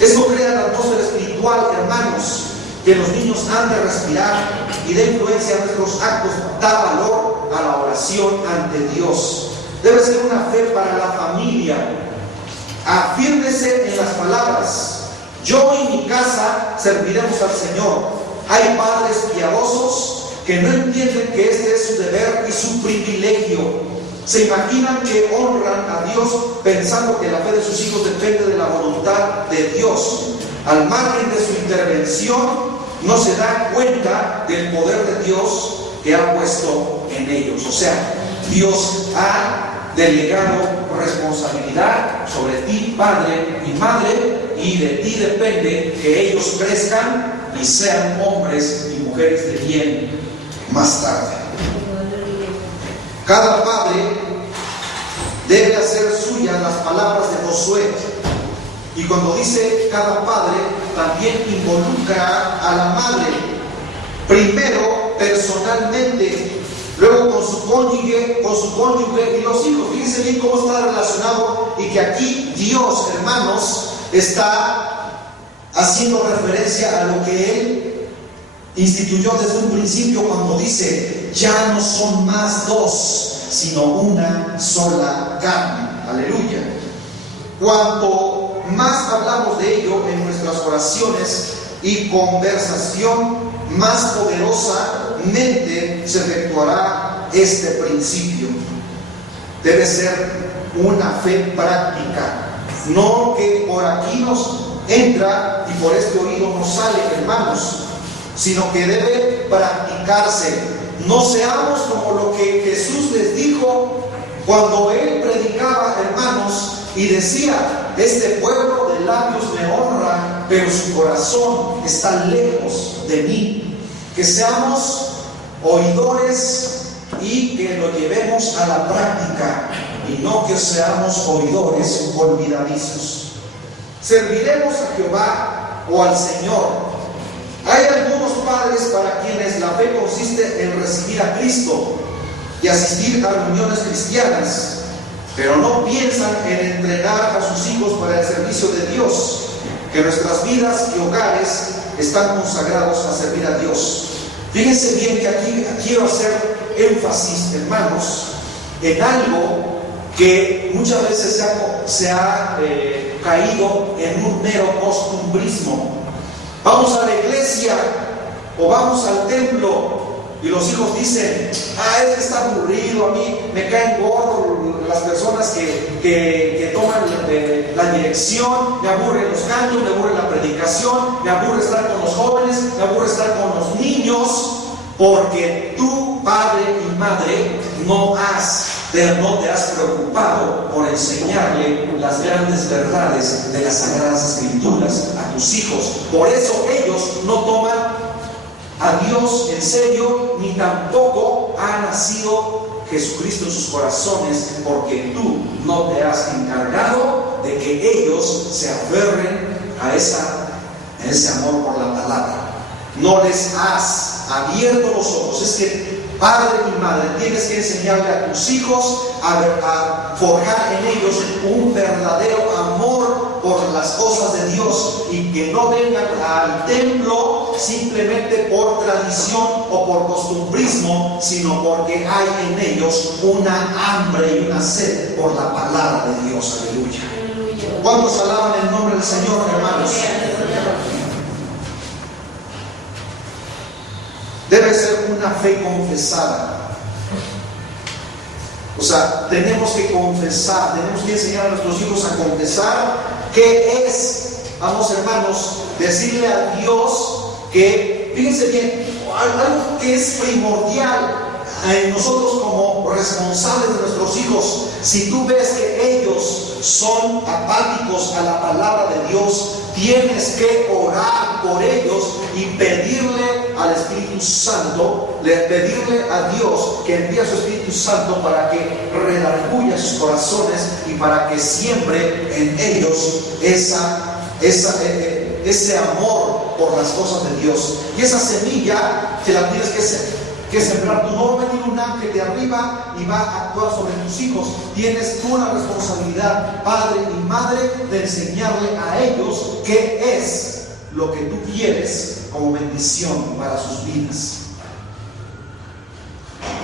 Esto crea la atmósfera espiritual, hermanos, que los niños han de respirar y da influencia a nuestros actos, da valor a la oración ante Dios. Debe ser una fe para la familia. Afírmese en las palabras: yo y mi casa serviremos al Señor. Hay padres piadosos que no entienden que este es su deber y su privilegio. Se imaginan que honran a Dios pensando que la fe de sus hijos depende de la voluntad de Dios. Al margen de su intervención, no se dan cuenta del poder de Dios que ha puesto en ellos. O sea, Dios ha delegado responsabilidad sobre ti, padre y madre, y de ti depende que ellos crezcan y sean hombres y mujeres de bien más tarde. Cada padre debe hacer suyas las palabras de Josué. Y cuando dice cada padre, también involucra a la madre. Primero personalmente, luego con su cónyuge y los hijos. Fíjense bien cómo está relacionado, y que aquí Dios, hermanos, está haciendo referencia a lo que Él instituyó desde un principio cuando dice: ya no son más dos, sino una sola carne. Aleluya. Cuanto más hablamos de ello en nuestras oraciones y conversación, más poderosamente se efectuará este principio. Debe ser una fe práctica, no que por aquí nos entra y por este oído nos sale, hermanos, sino que debe practicarse. No seamos como lo que Jesús les dijo cuando Él predicaba, hermanos, y decía: este pueblo de labios me honra, pero su corazón está lejos de mí. Que seamos oidores y que lo llevemos a la práctica, y no que seamos oidores olvidadizos. Serviremos a Jehová o al Señor. Hay algunos padres para quienes la fe consiste en recibir a Cristo y asistir a reuniones cristianas, pero no piensan en entregar a sus hijos para el servicio de Dios, que nuestras vidas y hogares están consagrados a servir a Dios. Fíjense bien que aquí quiero hacer énfasis, hermanos, en algo que muchas veces se ha caído en un mero costumbrismo. Vamos a la iglesia o vamos al templo y los hijos dicen: es que está aburrido, a mí me caen gordos las personas que toman la dirección, me aburren los cantos, me aburre la predicación, me aburre estar con los jóvenes, me aburre estar con los niños, porque tú, padre y madre, no te has preocupado por enseñarle las grandes verdades de las Sagradas Escrituras a tus hijos. Por eso ellos no toman a Dios en serio, ni tampoco ha nacido Jesucristo en sus corazones, porque tú no te has encargado de que ellos se aferren a ese amor por la palabra. No les has abierto los ojos. Es que, padre y madre, tienes que enseñarle a tus hijos a forjar en ellos un verdadero amor por las cosas de Dios, y que no vengan al templo simplemente por tradición o por costumbrismo, sino porque hay en ellos una hambre y una sed por la palabra de Dios. Aleluya. ¿Cuántos alaban el nombre del Señor, hermanos? Debe ser una fe confesada. O sea, tenemos que confesar, tenemos que enseñar a nuestros hijos a confesar qué es, vamos hermanos, decirle a Dios que, fíjense bien, algo que es primordial en nosotros como responsables de nuestros hijos. Si tú ves que ellos son apáticos a la palabra de Dios, tienes que orar por ellos y pedirle al Espíritu Santo, pedirle a Dios que envíe a su Espíritu Santo para que redarguya sus corazones y para que siembre en ellos ese amor por las cosas de Dios. Y esa semilla te la tienes que sembrar. Tú no va a venir un ángel de arriba y va a actuar sobre tus hijos. Tienes tú la responsabilidad, padre y madre, de enseñarle a ellos qué es lo que tú quieres como bendición para sus vidas.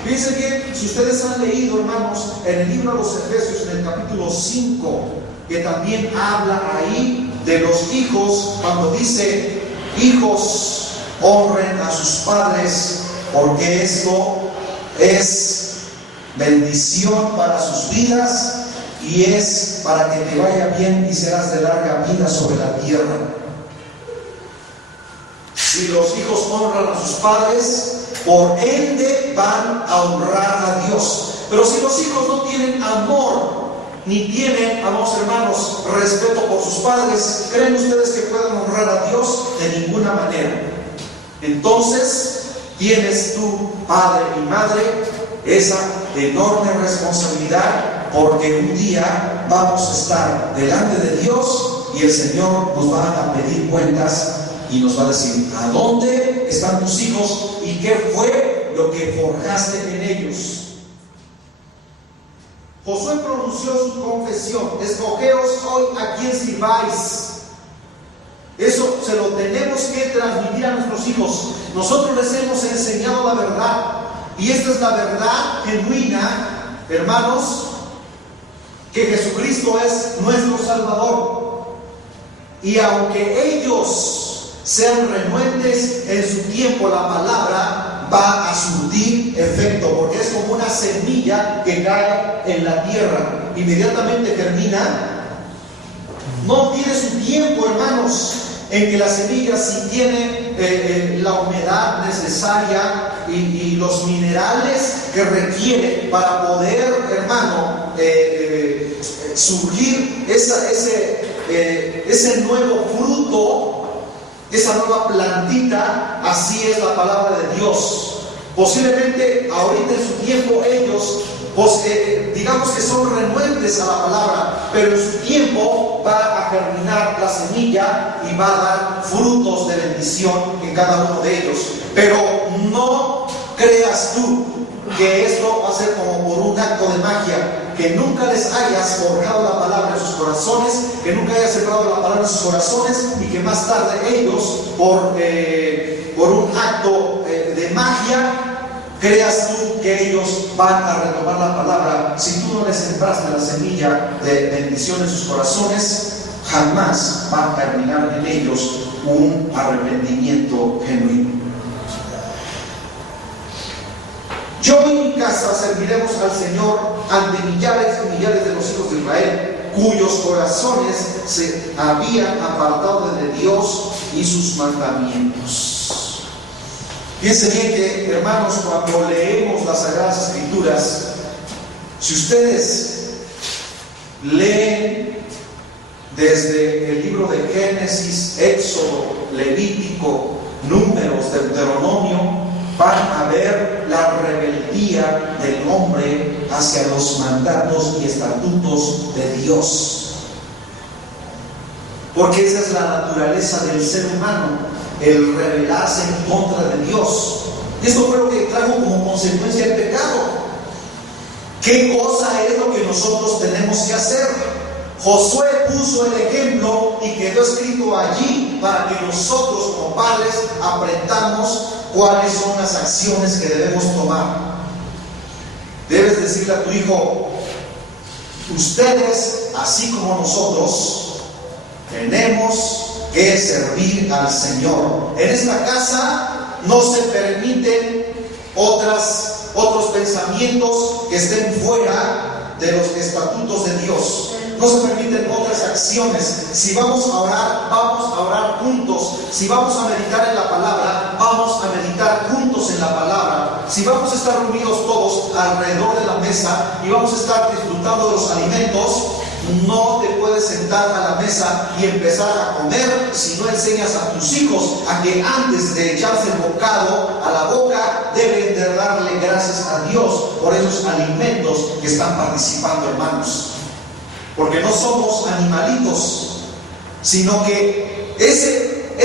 Fíjense bien, si ustedes han leído, hermanos, en el libro de los Efesios, en el capítulo 5, que también habla ahí de los hijos, cuando dice: hijos, honren a sus padres, porque esto es bendición para sus vidas y es para que te vaya bien y serás de larga vida sobre la tierra. Si los hijos honran a sus padres, por ende van a honrar a Dios. Pero si los hijos no tienen amor, ni tienen, amados hermanos, respeto por sus padres, ¿creen ustedes que puedan honrar a Dios? De ninguna manera. Entonces, tienes tú, padre y madre, esa enorme responsabilidad, porque un día vamos a estar delante de Dios y el Señor nos va a pedir cuentas y nos va a decir: ¿a dónde están tus hijos y qué fue lo que forjaste en ellos? Josué pronunció su confesión: escogeos hoy a quién sirváis. Eso se lo tenemos que transmitir a nuestros hijos. Nosotros les hemos enseñado la verdad, y esta es la verdad genuina, hermanos, que Jesucristo es nuestro Salvador. Y aunque ellos sean renuentes en su tiempo, la palabra va a surtir efecto, porque es como una semilla que cae en la tierra, inmediatamente germina. No tiene su tiempo, hermanos, en que la semilla, si tiene la humedad necesaria y los minerales que requiere para poder, hermano, surgir ese nuevo fruto, esa nueva plantita. Así es la palabra de Dios. Posiblemente ahorita en su tiempo ellos, digamos que son renuentes a la palabra, pero en su tiempo va a germinar la semilla y va a dar frutos de bendición en cada uno de ellos. Pero no creas tú que esto va a ser como por un acto de magia, que nunca les hayas forjado la palabra en sus corazones, que nunca hayas sembrado la palabra en sus corazones, y que más tarde ellos, por un acto de magia, creas tú que ellos van a retomar la palabra. Si tú no les sembraste la semilla de bendición en sus corazones, jamás va a terminar en ellos un arrepentimiento genuino. Yo y mi casa serviremos al Señor ante millares y millares de los hijos de Israel, cuyos corazones se habían apartado de Dios y sus mandamientos. Fíjense bien que, hermanos, cuando leemos las Sagradas Escrituras, si ustedes leen desde el libro de Génesis, Éxodo, Levítico, Números, Deuteronomio, van a ver la rebeldía del hombre hacia los mandatos y estatutos de Dios. Porque esa es la naturaleza del ser humano, el rebelarse en contra de Dios. Y esto fue lo que trajo como consecuencia el pecado. ¿Qué cosa es lo que nosotros tenemos que hacer? Josué puso el ejemplo y quedó escrito allí para que nosotros como padres aprendamos cuáles son las acciones que debemos tomar. Debes decirle a tu hijo: ustedes, así como nosotros, tenemos que servir al Señor. En esta casa no se permiten otros pensamientos que estén fuera de los estatutos de Dios. No se permiten otras acciones. Si vamos a orar juntos. Si vamos a meditar en la palabra, vamos a meditar juntos en la palabra. Si vamos a estar reunidos todos alrededor de la mesa y vamos a estar disfrutando de los alimentos, no te puedes sentar a la mesa y empezar a comer si no enseñas a tus hijos a que antes de echarse el bocado a la boca deben de darle gracias a Dios por esos alimentos que están participando, hermanos. Porque no somos animalitos, sino que ese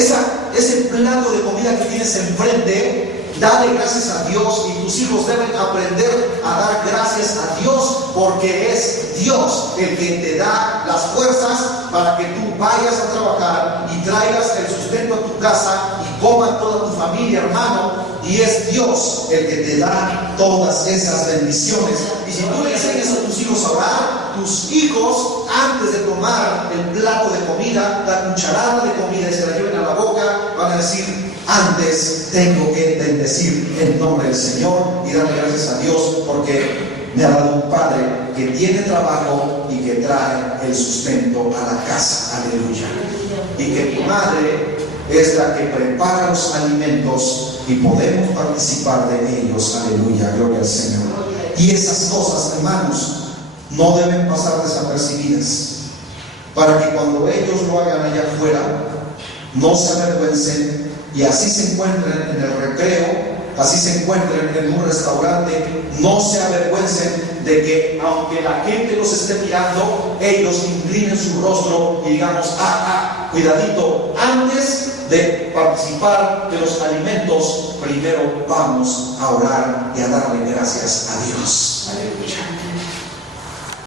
plato de comida que tienes enfrente, dale gracias a Dios, y tus hijos deben aprender a dar gracias a Dios, porque es Dios el que te da las fuerzas para que tú vayas a trabajar y traigas el sustento a tu casa y coma toda tu familia, hermano. Y es Dios el que te da todas esas bendiciones. Y si tú le enseñas a tus hijos a orar, tus hijos, antes de tomar el plato de comida, la cucharada de comida, y se la lleven a la boca, van a decir: antes tengo que bendecir el nombre del Señor y darle gracias a Dios, porque me ha dado un padre que tiene trabajo y que trae el sustento a la casa. Aleluya. Y que mi madre es la que prepara los alimentos y podemos participar de ellos. Aleluya, gloria al Señor. Y esas cosas, hermanos, no deben pasar desapercibidas, para que cuando ellos lo hagan allá afuera, no se avergüencen y así se encuentren en el recreo, así se encuentren en un restaurante, no se avergüencen de que, aunque la gente los esté mirando, ellos inclinen su rostro y digamos: cuidadito, antes de participar de los alimentos, primero vamos a orar y a darle gracias a Dios. Aleluya.